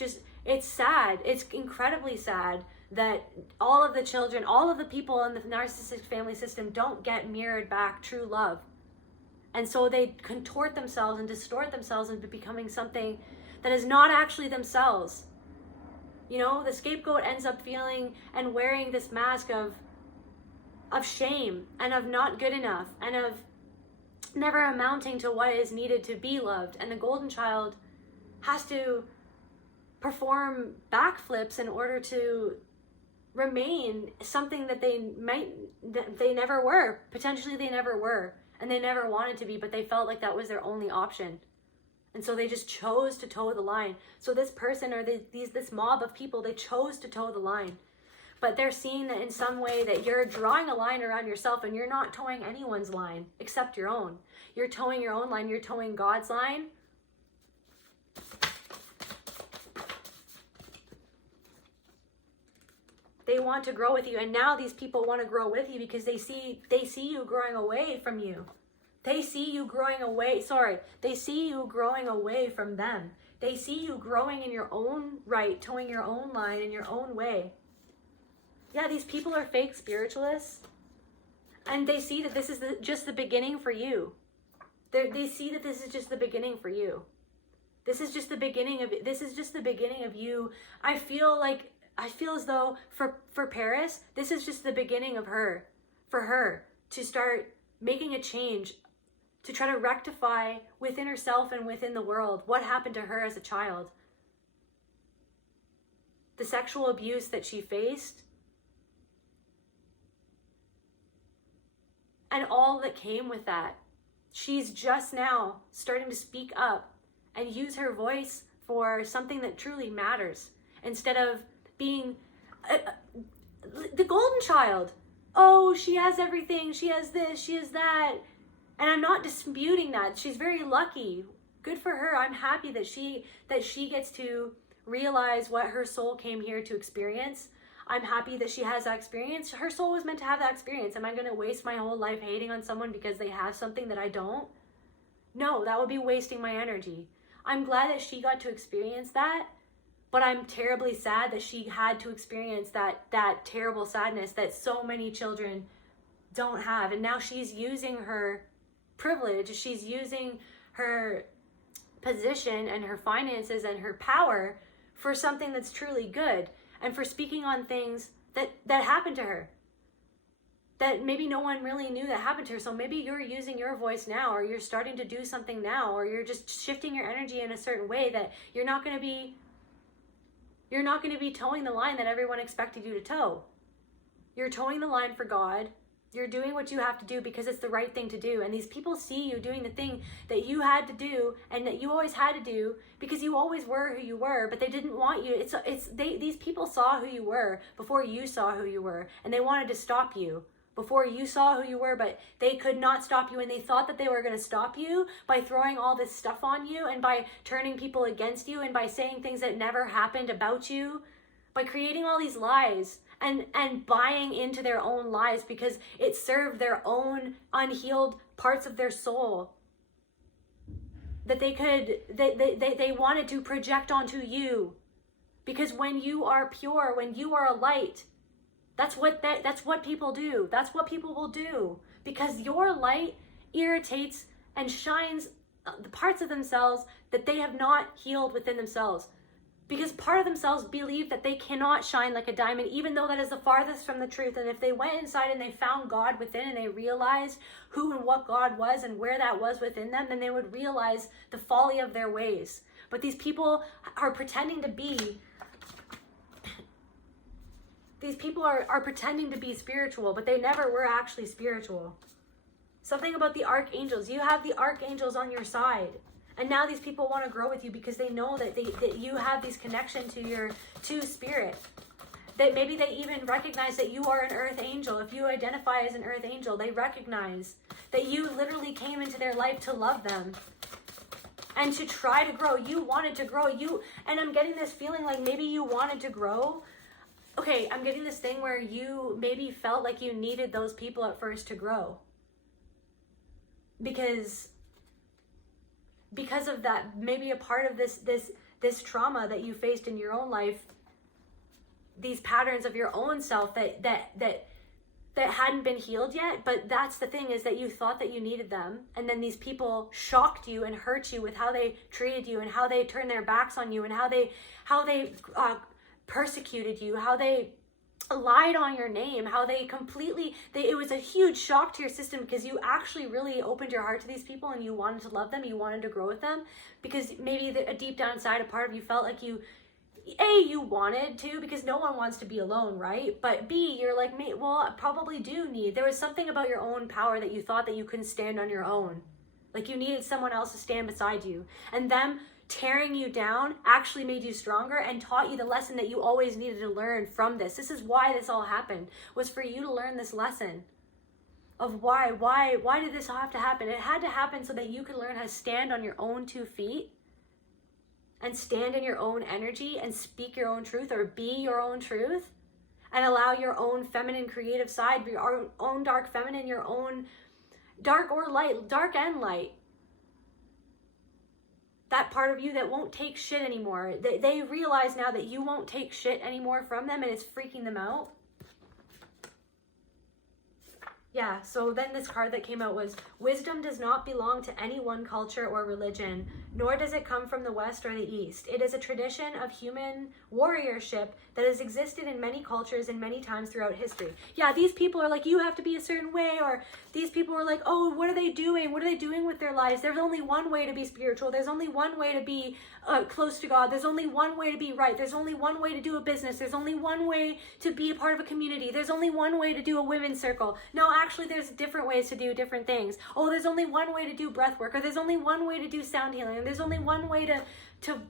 sad. It's incredibly sad that all of the children, all of the people in the narcissistic family system don't get mirrored back true love. And so they contort themselves and distort themselves into becoming something that is not actually themselves. The scapegoat ends up feeling and wearing this mask of shame, and of not good enough, and of never amounting to what is needed to be loved. And the golden child has to perform backflips in order to remain something that they never were. Potentially they never were. And they never wanted to be, but they felt like that was their only option. And so they just chose to toe the line. So this person or this mob of people, they chose to toe the line. But they're seeing that in some way that you're drawing a line around yourself and you're not towing anyone's line except your own. You're towing your own line. You're towing God's line. They want to grow with you. And now these people want to grow with you because they see you growing away from you. They see you growing away. They see you growing away from them. They see you growing in your own right, towing your own line in your own way. Yeah, these people are fake spiritualists. And they see that this is just the beginning for you. They see that this is just the beginning for you. This is just the beginning of you. I feel as though for Paris, this is just the beginning of her. For her to start making a change, to try to rectify within herself and within the world what happened to her as a child. The sexual abuse that she faced. And all that came with that. She's just now starting to speak up and use her voice for something that truly matters. Instead of being the golden child. Oh, she has everything. She has this. She has that. And I'm not disputing that. She's very lucky. Good for her. I'm happy that she gets to realize what her soul came here to experience. I'm happy that she has that experience. Her soul was meant to have that experience. Am I going to waste my whole life hating on someone because they have something that I don't? No, that would be wasting my energy. I'm glad that she got to experience that, but I'm terribly sad that she had to experience that terrible sadness that so many children don't have. And now she's using her privilege, she's using her position and her finances and her power for something that's truly good. And for speaking on things that happened to her. That maybe no one really knew that happened to her. So maybe you're using your voice now, or you're starting to do something now, or you're just shifting your energy in a certain way that you're not going to be towing the line that everyone expected you to tow. You're towing the line for God. You're doing what you have to do because it's the right thing to do. And these people see you doing the thing that you had to do and that you always had to do because you always were who you were, but they didn't want you. These people saw who you were before you saw who you were, and they wanted to stop you before you saw who you were, but they could not stop you, and they thought that they were going to stop you by throwing all this stuff on you and by turning people against you and by saying things that never happened about you, by creating all these lies. And buying into their own lies because it served their own unhealed parts of their soul that they wanted to project onto you. Because when you are pure, when you are a light, that's what people do. That's what people will do. Because your light irritates and shines the parts of themselves that they have not healed within themselves. Because part of themselves believe that they cannot shine like a diamond, even though that is the farthest from the truth. And if they went inside and they found God within and they realized who and what God was and where that was within them, then they would realize the folly of their ways. But these people are pretending to be, pretending to be spiritual, but they never were actually spiritual. Something about the archangels. You have the archangels on your side. And now these people want to grow with you because they know that you have this connection to spirit. That maybe they even recognize that you are an earth angel. If you identify as an earth angel, they recognize that you literally came into their life to love them and to try to grow. You wanted to grow. And I'm getting this feeling like maybe you wanted to grow. Okay, I'm getting this thing where you maybe felt like you needed those people at first to grow. Because of that, maybe a part of this trauma that you faced in your own life, these patterns of your own self that hadn't been healed yet. But that's the thing, is that you thought that you needed them, and then these people shocked you and hurt you with how they treated you and how they turned their backs on you and how they persecuted you, how they lied on your name, how it was a huge shock to your system because you actually really opened your heart to these people and you wanted to love them, you wanted to grow with them, because maybe a deep down inside, a part of you felt like you wanted to, because no one wants to be alone, right? But B, you're like, well, I probably do need. There was something about your own power that you thought that you couldn't stand on your own. Like you needed someone else to stand beside you. And them tearing you down actually made you stronger and taught you the lesson that you always needed to learn from this. This is why this all happened, was for you to learn this lesson of why did this all have to happen? It had to happen so that you could learn how to stand on your own 2 feet and stand in your own energy and speak your own truth, or be your own truth, and allow your own feminine creative side, your own dark feminine, your own dark or light, dark and light. That part of you that won't take shit anymore. They realize now that you won't take shit anymore from them, and it's freaking them out. Yeah, so then this card that came out was, wisdom does not belong to any one culture or religion, nor does it come from the West or the East. It is a tradition of human warriorship that has existed in many cultures and many times throughout history. Yeah, these people are like, you have to be a certain way, or these people are like, oh, what are they doing? What are they doing with their lives? There's only one way to be spiritual. There's only one way to be close to God. There's only one way to be right. There's only one way to do a business. There's only one way to be a part of a community. There's only one way to do a women's circle. No, actually, there's different ways to do different things. Oh, there's only one way to do breath work, or there's only one way to do sound healing, or there's only one way to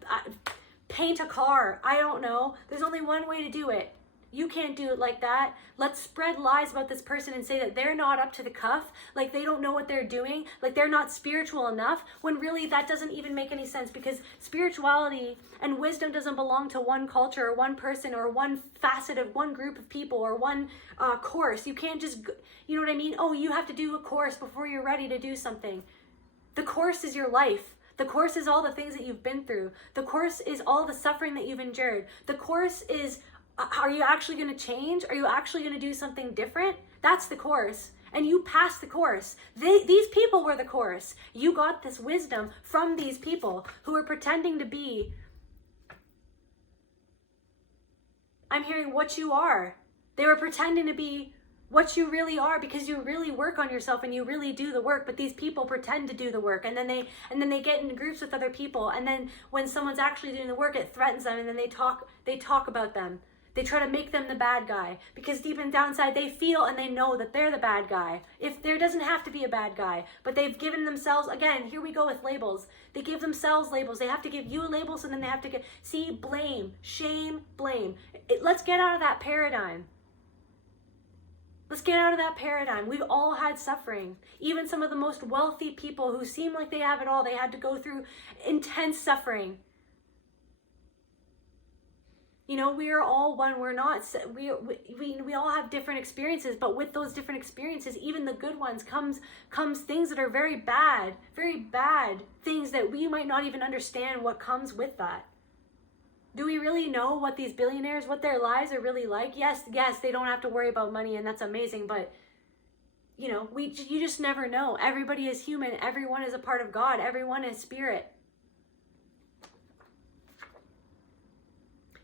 paint a car. I don't know. There's only one way to do it. You can't do it like that. Let's spread lies about this person and say that they're not up to the cuff, like they don't know what they're doing, like they're not spiritual enough, when really that doesn't even make any sense, because spirituality and wisdom doesn't belong to one culture or one person or one facet of one group of people or one course. You can't just, you know what I mean? Oh, you have to do a course before you're ready to do something. The course is your life. The course is all the things that you've been through. The course is all the suffering that you've endured. The course is, are you actually going to change? Are you actually going to do something different? That's the course. And you passed the course. These people were the course. You got this wisdom from these people who were pretending to be, I'm hearing, what you are. They were pretending to be what you really are, because you really work on yourself and you really do the work, but these people pretend to do the work, and then they get in groups with other people, and then when someone's actually doing the work, it threatens them, and then they talk about them. They try to make them the bad guy, because deep and down inside they feel and they know that they're the bad guy. If there doesn't have to be a bad guy, but they've given themselves, again, here we go with labels. They give themselves labels. They have to give you labels, and then they have to see, blame, shame, blame. Let's get out of that paradigm. Let's get out of that paradigm. We've all had suffering. Even some of the most wealthy people who seem like they have it all, they had to go through intense suffering. You know, we are all one. We're not, we all have different experiences, but with those different experiences, even the good ones, comes things that are very bad things that we might not even understand what comes with that. Do we really know what these billionaires, what their lives are really like? Yes, they don't have to worry about money, and that's amazing, but you know, you just never know. Everybody is human. Everyone is a part of God. Everyone is spirit.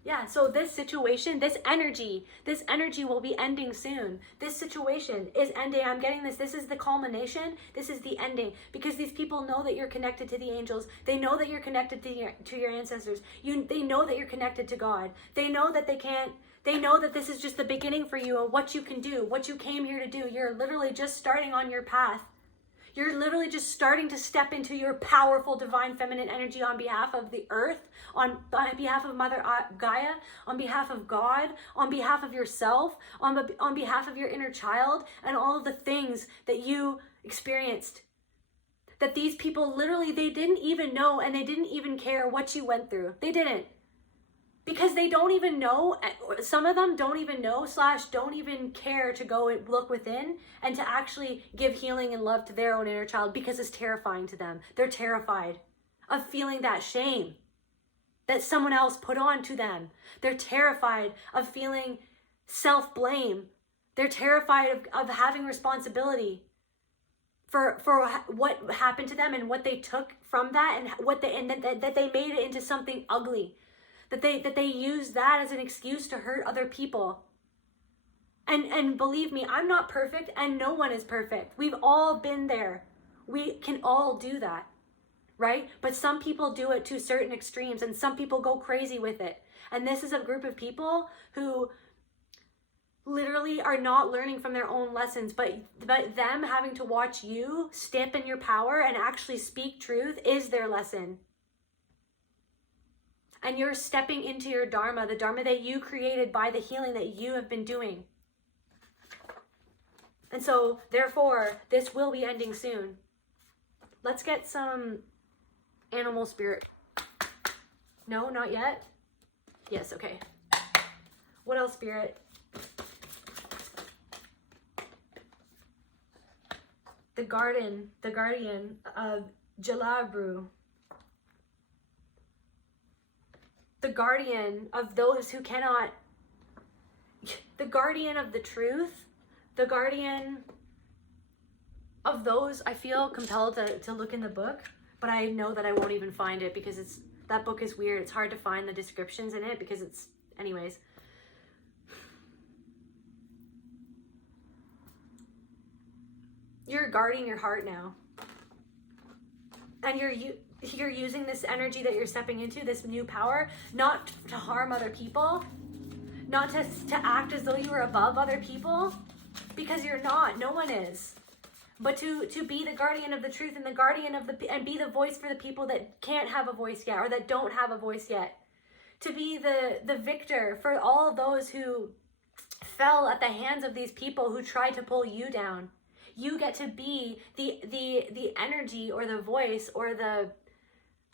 Yeah, so this situation, this energy will be ending soon. This situation is ending. I'm getting this. This is the culmination. This is the ending, because these people know that you're connected to the angels. They know that you're connected to your ancestors. They know that you're connected to God. They know that they know that this is just the beginning for you and what you can do, what you came here to do. You're literally just starting on your path. You're literally just starting to step into your powerful divine feminine energy on behalf of the earth, on behalf of Mother Gaia, on behalf of God, on behalf of yourself, on behalf of your inner child, and all of the things that you experienced. That these people literally, they didn't even know, and they didn't even care what you went through. They didn't. Because they don't even know, some of them don't even know / don't even care to go and look within and to actually give healing and love to their own inner child, because it's terrifying to them. They're terrified of feeling that shame that someone else put on to them. They're terrified of feeling self-blame. They're terrified of having responsibility for what happened to them and what they took from that, and that they made it into something ugly. That they use that as an excuse to hurt other people. And believe me, I'm not perfect, and no one is perfect. We've all been there. We can all do that, right? But some people do it to certain extremes, and some people go crazy with it. And this is a group of people who literally are not learning from their own lessons, but them having to watch you step in your power and actually speak truth is their lesson. And you're stepping into your dharma, the dharma that you created by the healing that you have been doing. And so, therefore, this will be ending soon. Let's get some animal spirit. No, not yet? Yes, okay. What else, spirit? The guardian of Jalabru. The guardian of those who cannot, the guardian of the truth, the guardian of those. I feel compelled to look in the book, but I know that I won't even find it because that book is weird. It's hard to find the descriptions in it because anyways. You're guarding your heart now. And you're using this energy that you're stepping into, this new power, not to harm other people, not to act as though you were above other people, because you're not. No one is. But to be the guardian of the truth and the guardian of and be the voice for the people that can't have a voice yet or that don't have a voice yet. To be the victor for all those who fell at the hands of these people who tried to pull you down. You get to be the energy or the voice or the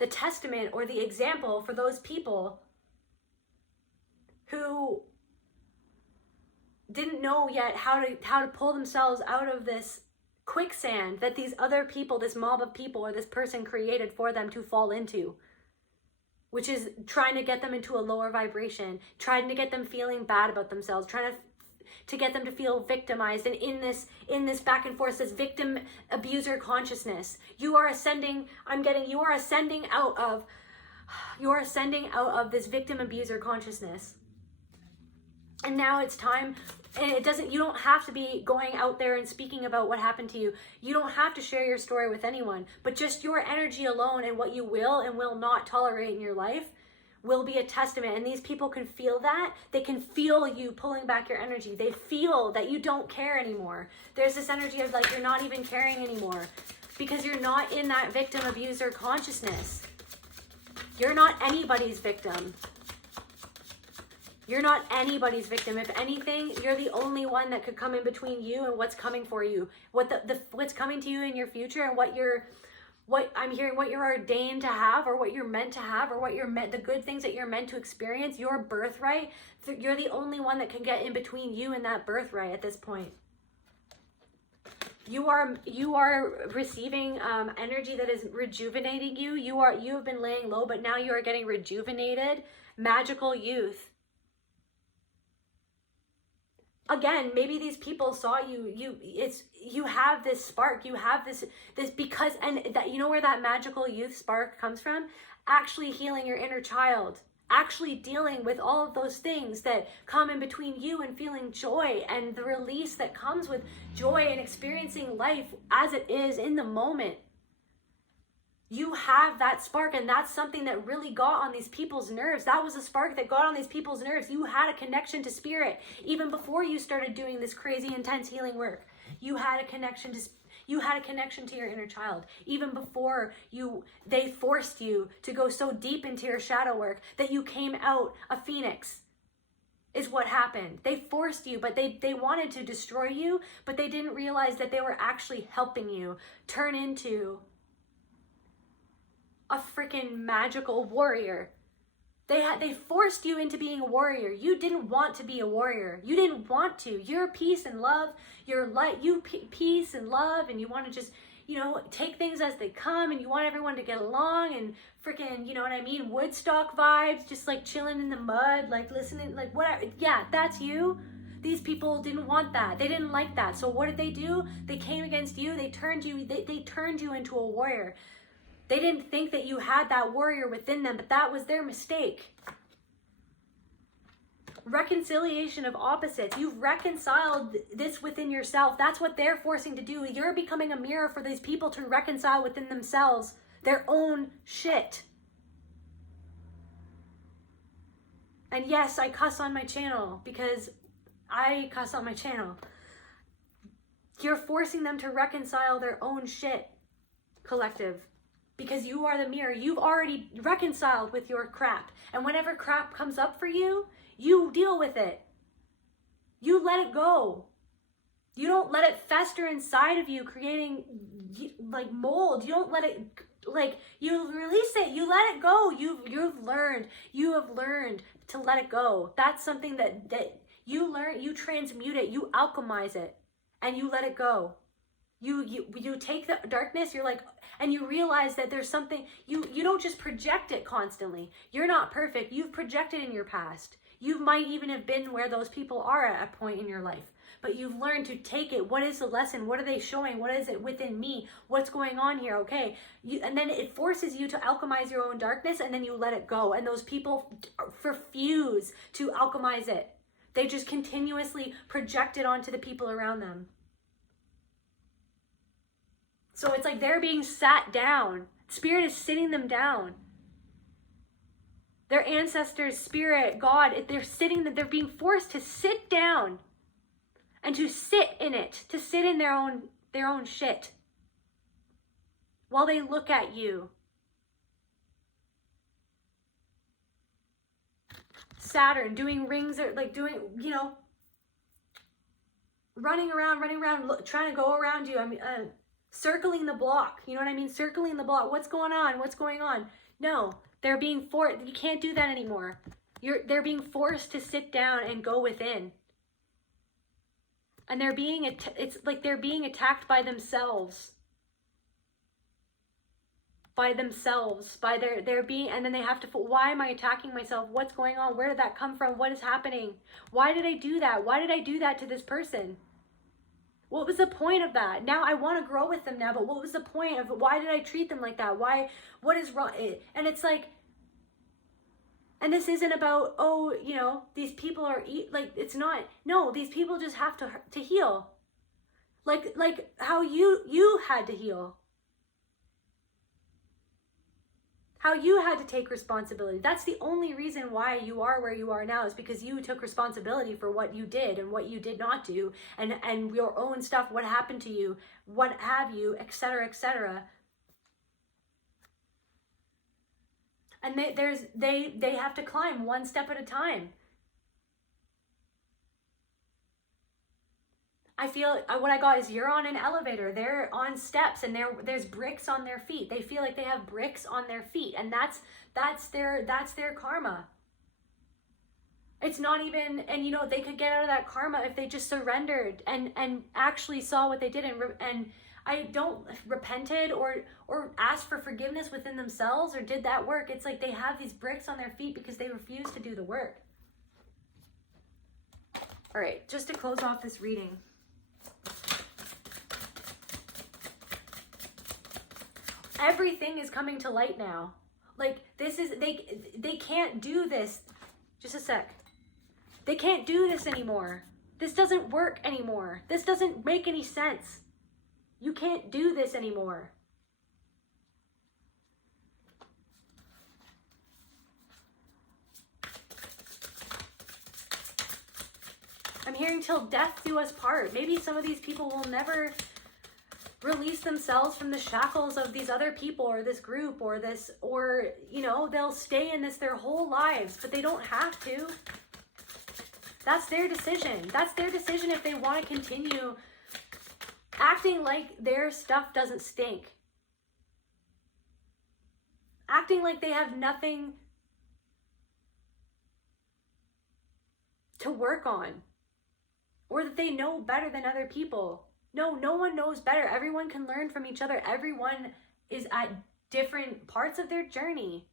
testament or the example for those people who didn't know yet how to pull themselves out of this quicksand that these other people, this mob of people or this person created for them to fall into, which is trying to get them into a lower vibration, trying to get them feeling bad about themselves, trying to get them to feel victimized, and in this back and forth, this victim abuser consciousness. You are ascending out of this victim abuser consciousness. And now it's time, and you don't have to be going out there and speaking about what happened to you. You don't have to share your story with anyone, but just your energy alone and what you will and will not tolerate in your life will be a testament. And these people can feel that. They can feel you pulling back your energy. They feel that you don't care anymore. There's this energy of like, you're not even caring anymore because you're not in that victim abuser consciousness. You're not anybody's victim. You're not anybody's victim. If anything, you're the only one that could come in between you and what's coming for you. What's coming to you in your future and what you're ordained to have, or what you're meant to have, or the good things that you're meant to experience, your birthright. You're the only one that can get in between you and that birthright at this point. You are receiving energy that is rejuvenating you. You have been laying low, but now you are getting rejuvenated, magical youth. Again, maybe these people saw you. You have this spark. You have this because, and that, you know where that magical youth spark comes from? Actually healing your inner child. Actually dealing with all of those things that come in between you and feeling joy and the release that comes with joy and experiencing life as it is in the moment. You have that spark, and that's something that really got on these people's nerves. That was a spark that got on these people's nerves. You had a connection to spirit even before you started doing this crazy intense healing work. You had a connection to your inner child even before they forced you to go so deep into your shadow work that you came out a phoenix. Is what happened. They forced you, but they wanted to destroy you, but they didn't realize that they were actually helping you turn into a freaking magical warrior. They forced you into being a warrior. You didn't want to be a warrior. You didn't want to. You're peace and love. You're light. Peace and love, and you want to just, take things as they come, and you want everyone to get along and freaking, you know what I mean? Woodstock vibes, just like chilling in the mud, like listening, like whatever. Yeah, that's you. These people didn't want that. They didn't like that. So what did they do? They came against you. They turned you into a warrior. They didn't think that you had that warrior within them, but that was their mistake. Reconciliation of opposites. You've reconciled this within yourself. That's what they're forcing to do. You're becoming a mirror for these people to reconcile within themselves their own shit. And yes, I cuss on my channel because I cuss on my channel. You're forcing them to reconcile their own shit, collective. Because you are the mirror. You've already reconciled with your crap. And whenever crap comes up for you, you deal with it. You let it go. You don't let it fester inside of you, creating like mold. You don't let it, like, you release it. You let it go. You have learned to let it go. That's something that you learn. You transmute it. You alchemize it, and you let it go. You take the darkness, you're like, and you realize that there's something, you don't just project it constantly. You're not perfect. You've projected in your past. You might even have been where those people are at a point in your life, but you've learned to take it. What is the lesson? What are they showing? What is it within me? What's going on here? Okay. And then it forces you to alchemize your own darkness, and then you let it go. And those people refuse to alchemize it. They just continuously project it onto the people around them. So it's like they're being sat down. Spirit is sitting them down. Their ancestors, spirit, God, they're being forced to sit down and to sit in it, to sit in their own shit while they look at you. Saturn doing rings, or like doing, running around, trying to go around you. I mean, circling the block. You know what I mean? Circling the block. What's going on? What's going on? No, they're being forced. You can't do that anymore. They're being forced to sit down and go within. And it's like they're being attacked by themselves. And then they have to, why am I attacking myself? What's going on? Where did that come from? What is happening? Why did I do that? Why did I do that to this person? What was the point of that? Now I want to grow with them now, but what was the point of, why did I treat them like that? What is wrong? And it's like, and this isn't about, these people are, like, it's not, no, these people just have to heal. Like how you had to heal. How you had to take responsibility. That's the only reason why you are where you are now, is because you took responsibility for what you did and what you did not do, and your own stuff, what happened to you, what have you, etc., etc. And they have to climb one step at a time. I feel what I got is, you're on an elevator, they're on steps, and there's bricks on their feet. They feel like they have bricks on their feet, and that's their karma. It's not even, and they could get out of that karma if they just surrendered and actually saw what they did and I don't repented or asked for forgiveness within themselves or did that work. It's like they have these bricks on their feet because they refuse to do the work. All right, just to close off this reading. Everything is coming to light now. Like, this is, they can't do this. Just a sec. They can't do this anymore. This doesn't work anymore. This doesn't make any sense. You can't do this anymore. I'm hearing till death do us part. Maybe some of these people will never release themselves from the shackles of these other people or this group or this, or, they'll stay in this their whole lives, but they don't have to. That's their decision. That's their decision if they want to continue acting like their stuff doesn't stink. Acting like they have nothing to work on. Or that they know better than other people. No one knows better. Everyone can learn from each other. Everyone is at different parts of their journey.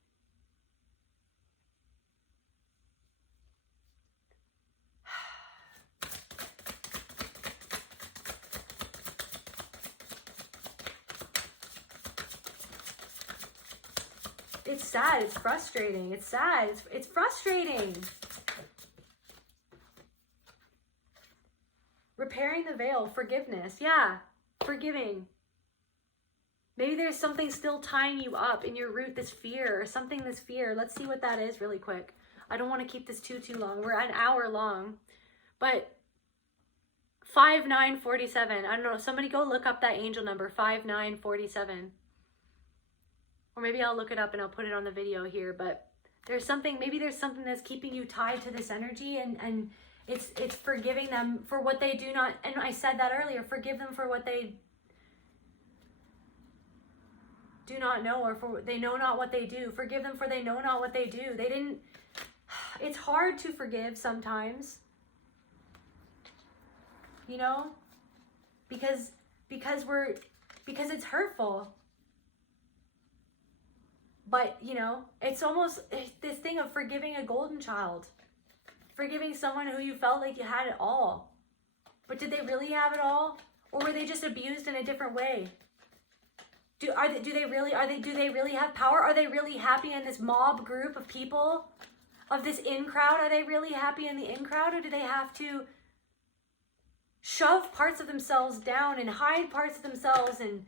It's sad. It's frustrating. It's sad. It's frustrating. Repairing the veil, forgiveness. Yeah, forgiving. Maybe there's something still tying you up in your root, this fear, or something, this fear. Let's see what that is really quick. I don't want to keep this too long. We're an hour long. But 5947. I don't know. Somebody go look up that angel number, 5947. Or maybe I'll look it up and I'll put it on the video here. But there's something, maybe there's something that's keeping you tied to this energy, and it's forgiving them for what they do not, and I said that earlier, forgive them for what they do not know, or for they know not what they do. Forgive them for they know not what they do. They didn't, it's hard to forgive sometimes, you know, because it's hurtful. But, you know, it's almost this thing of forgiving a golden child. Forgiving someone who you felt like you had it all. But did they really have it all? Or were they just abused in a different way? Do they really have power? Are they really happy in this mob group of people? Of this in crowd? Are they really happy in the in crowd? Or do they have to shove parts of themselves down and hide parts of themselves and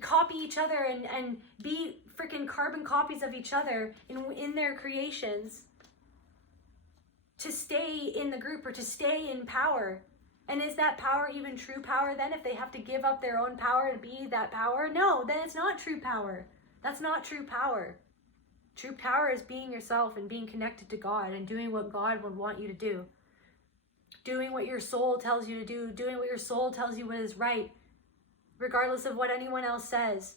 copy each other and be freaking carbon copies of each other in their creations to stay in the group or to stay in power? And is that power even true power then, if they have to give up their own power to be that power? No, then it's not true power. That's not true power. True power is being yourself and being connected to God and doing what God would want you to do. Doing what your soul tells you to do. Doing what your soul tells you what is right, regardless of what anyone else says.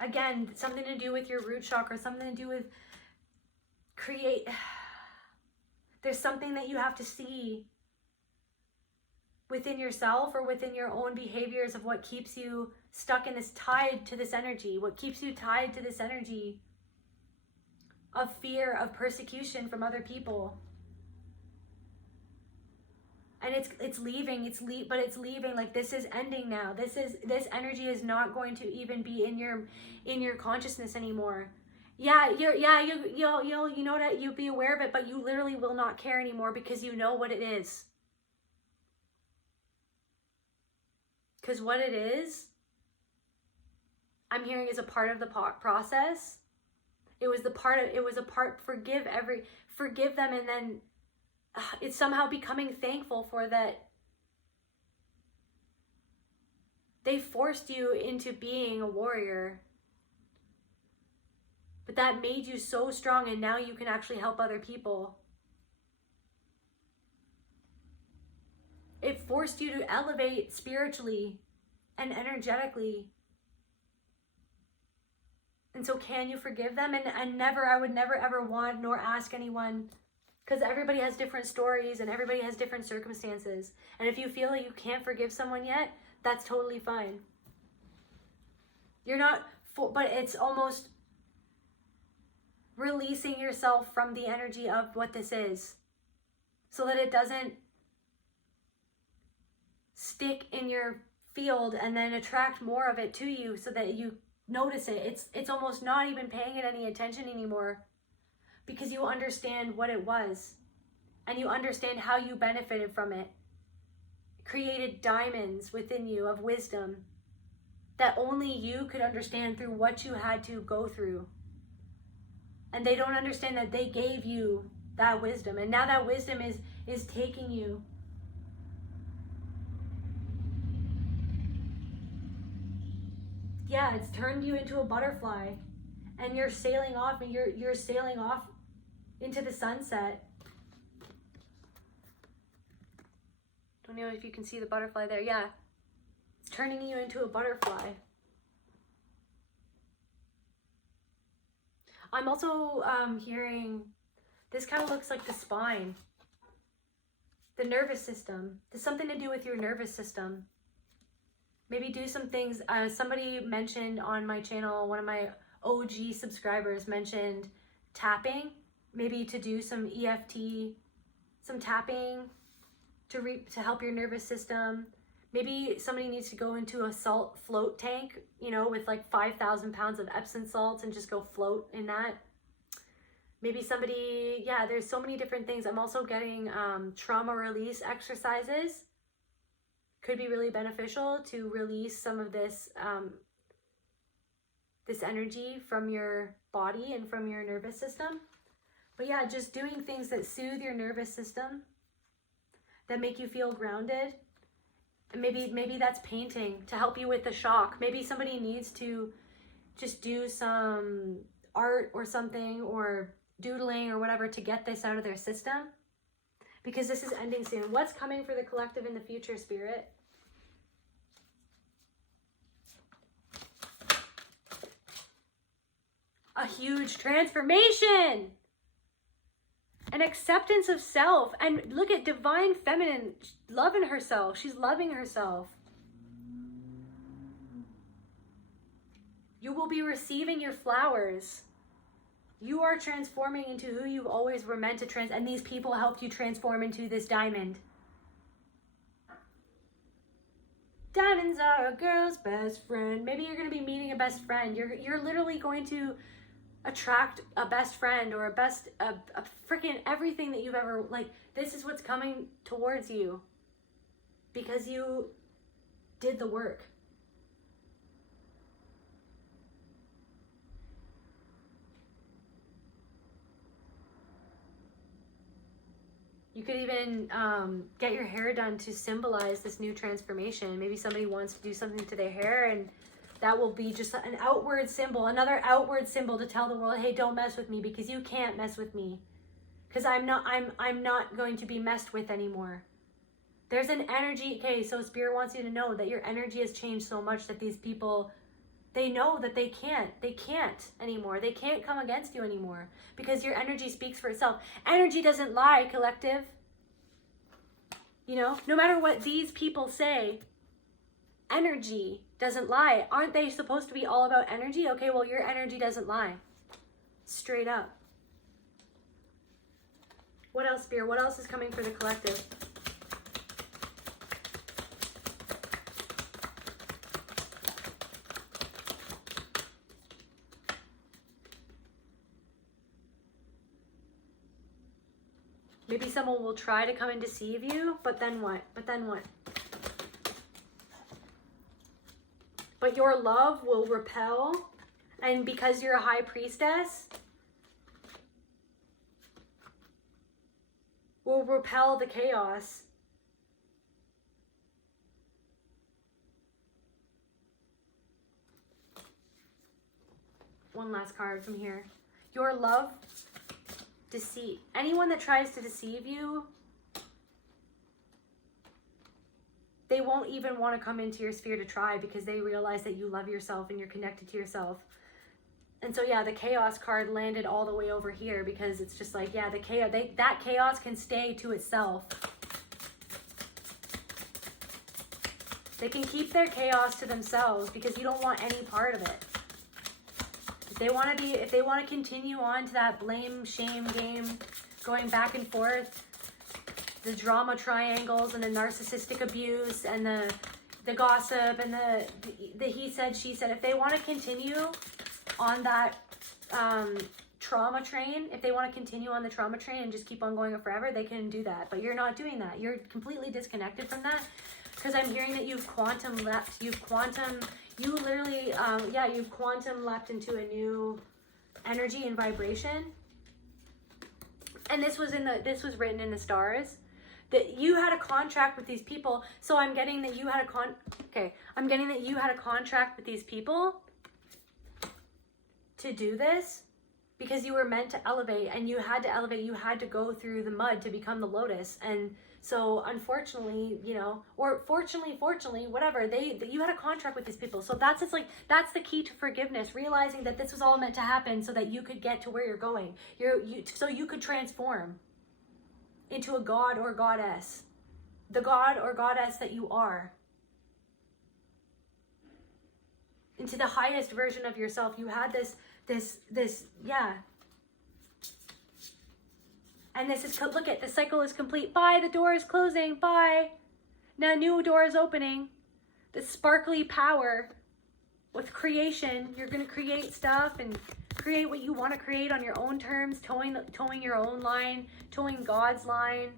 Again, something to do with your root chakra, something to do with there's something that you have to see within yourself or within your own behaviors of what keeps you stuck in this, tied to this energy, what keeps you tied to this energy of fear, of persecution from other people. And it's leaving, but it's leaving. Like, this is ending now. This energy is not going to even be in your consciousness anymore. Yeah, you know that you'll be aware of it, but you literally will not care anymore because you know what it is. Because what it is, I'm hearing, is a part of the process. It was a part, forgive them, and then it's somehow becoming thankful for that they forced you into being a warrior. But that made you so strong, and now you can actually help other people. It forced you to elevate spiritually and energetically. And so can you forgive them? And I would never ever want nor ask anyone, because everybody has different stories and everybody has different circumstances. And if you feel like you can't forgive someone yet, that's totally fine. You're not, but it's almost releasing yourself from the energy of what this is, so that it doesn't stick in your field and then attract more of it to you, so that you notice it. It's almost not even paying it any attention anymore, because you understand what it was and you understand how you benefited from it. Created diamonds within you of wisdom that only you could understand through what you had to go through. And they don't understand that they gave you that wisdom, and now that wisdom is taking you. Yeah, it's turned you into a butterfly, and you're sailing off, and you're sailing off into the sunset. Don't know if you can see the butterfly there. Yeah, it's turning you into a butterfly. I'm also hearing, this kind of looks like the spine, the nervous system. There's something to do with your nervous system. Maybe do some things. Somebody mentioned on my channel, one of my OG subscribers mentioned tapping. Maybe to do some EFT, some tapping to help your nervous system. Maybe somebody needs to go into a salt float tank, you know, with like 5,000 pounds of Epsom salts and just go float in that. Maybe somebody, yeah, there's so many different things. I'm also getting trauma release exercises. Could be really beneficial to release some of this, this energy from your body and from your nervous system. But yeah, just doing things that soothe your nervous system. that make you feel grounded. And maybe that's painting to help you with the shock. Maybe somebody needs to just do some art or something, or doodling or whatever, to get this out of their system, because this is ending soon. What's coming for the collective in the future, Spirit? A huge transformation, an acceptance of self. And look at divine feminine loving herself. She's loving herself. You will be receiving your flowers. You are transforming into who you always were meant to and these people helped you transform into this diamond. Diamonds are a girl's best friend. Maybe you're going to be meeting a best friend. You're literally going to attract a best friend, or a freaking everything that you've ever, like, this is what's coming towards you because you did the work. You could even get your hair done to symbolize this new transformation. Maybe somebody wants to do something to their hair, and that will be just an outward symbol, another outward symbol to tell the world, hey, don't mess with me, because you can't mess with me. Because I'm not going to be messed with anymore. There's an energy, okay, so Spirit wants you to know that your energy has changed so much that these people, they know that they can't anymore. They can't come against you anymore because your energy speaks for itself. Energy doesn't lie, collective. You know, no matter what these people say, energy doesn't lie. Aren't they supposed to be all about energy? Okay, well, your energy doesn't lie. Straight up. What else, Spirit? What else is coming for the collective? Maybe someone will try to come and deceive you, but then what? But your love will repel, and because you're a high priestess, will repel the chaos. One last card from here. Your love, deceit. Anyone that tries to deceive you, they won't even want to come into your sphere to try, because they realize that you love yourself and you're connected to yourself. And so, yeah, the chaos card landed all the way over here, because it's just like, yeah, the chaos, that chaos can stay to itself. They can keep their chaos to themselves because you don't want any part of it. If they want to continue on to that blame shame game, going back and forth, the drama triangles and the narcissistic abuse and the gossip and the he said she said, if they want to continue on that trauma train, if they want to continue on the trauma train and just keep on going forever, they can do that. But you're not doing that. You're completely disconnected from that, because I'm hearing that you've quantum leapt. You've quantum leapt into a new energy and vibration. And this was written in the stars, that you had a contract with these people. So I'm getting that you had a contract with these people to do this, because you were meant to elevate, and you had to elevate. You had to go through the mud to become the lotus. And so unfortunately, you know, or fortunately, whatever, you had a contract with these people. So that's the key to forgiveness, realizing that this was all meant to happen so that you could get to where you're going. So you could transform into a god or goddess, the god or goddess that you are, into the highest version of yourself. You had this, yeah. And this is, look at, the cycle is complete. Bye, the door is closing. Bye. Now new door is opening. The sparkly power with creation. You're going to create stuff and create what you want to create on your own terms, towing your own line, towing God's line.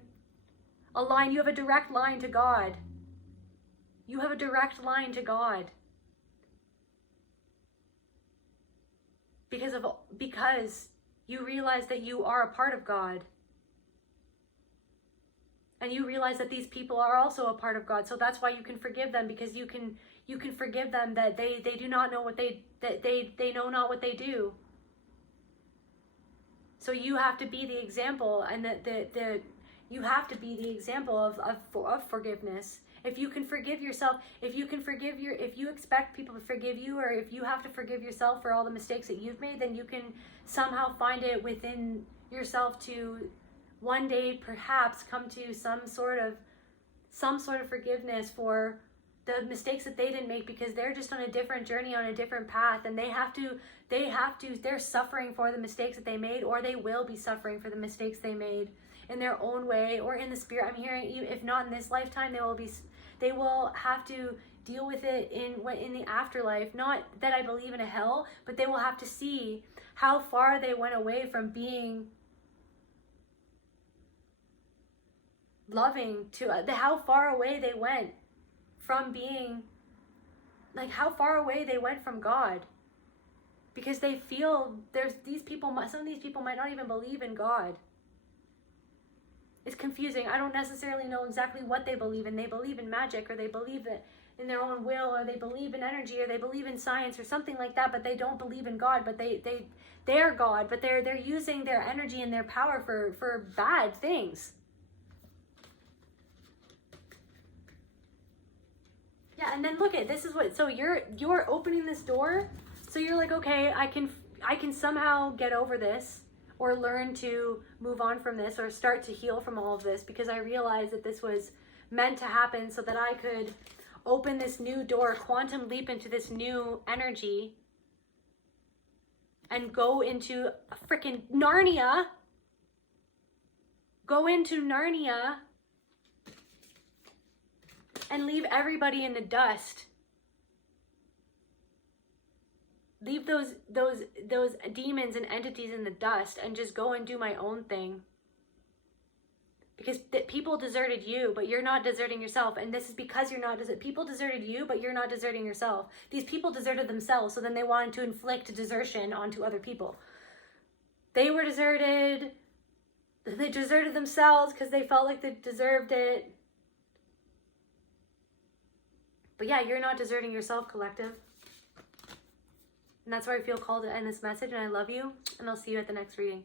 A line, you have a direct line to God. You have a direct line to God. Because you realize that you are a part of God. And you realize that these people are also a part of God. So that's why you can forgive them, because you can forgive them that they do not know what they know not what they do. So you have to be the example, and you have to be the example of forgiveness. If you can forgive yourself, if you expect people to forgive you, or if you have to forgive yourself for all the mistakes that you've made, then you can somehow find it within yourself to one day perhaps come to some sort of forgiveness for the mistakes that they didn't make, because they're just on a different journey, on a different path, and they're suffering for the mistakes that they made, or they will be suffering for the mistakes they made in their own way, or in the spirit. I'm hearing, if not in this lifetime, they will have to deal with it in the afterlife. Not that I believe in a hell, but they will have to see how far they went away from being loving, to how far away they went from being, like, how far away they went from God, because they feel some of these people might not even believe in God. It's confusing. I don't necessarily know exactly what they believe in. They believe in magic, or they believe in their own will, or they believe in energy, or they believe in science, or something like that, but they don't believe in God. But they're God, but they're using their energy and their power for bad things. Yeah, and then look at this is what, so you're opening this door, so you're like, okay, I can somehow get over this, or learn to move on from this, or start to heal from all of this, because I realized that this was meant to happen so that I could open this new door, quantum leap into this new energy, and go into a freaking Narnia. Go into Narnia and leave everybody in the dust. Leave those demons and entities in the dust, and just go and do my own thing. Because people deserted you, but you're not deserting yourself. And this is because you're not people deserted you, but you're not deserting yourself. These people deserted themselves, so then they wanted to inflict desertion onto other people. They were deserted. They deserted themselves because they felt like they deserved it. But yeah, you're not deserting yourself, collective. And that's where I feel called to end this message, and I love you, and I'll see you at the next reading.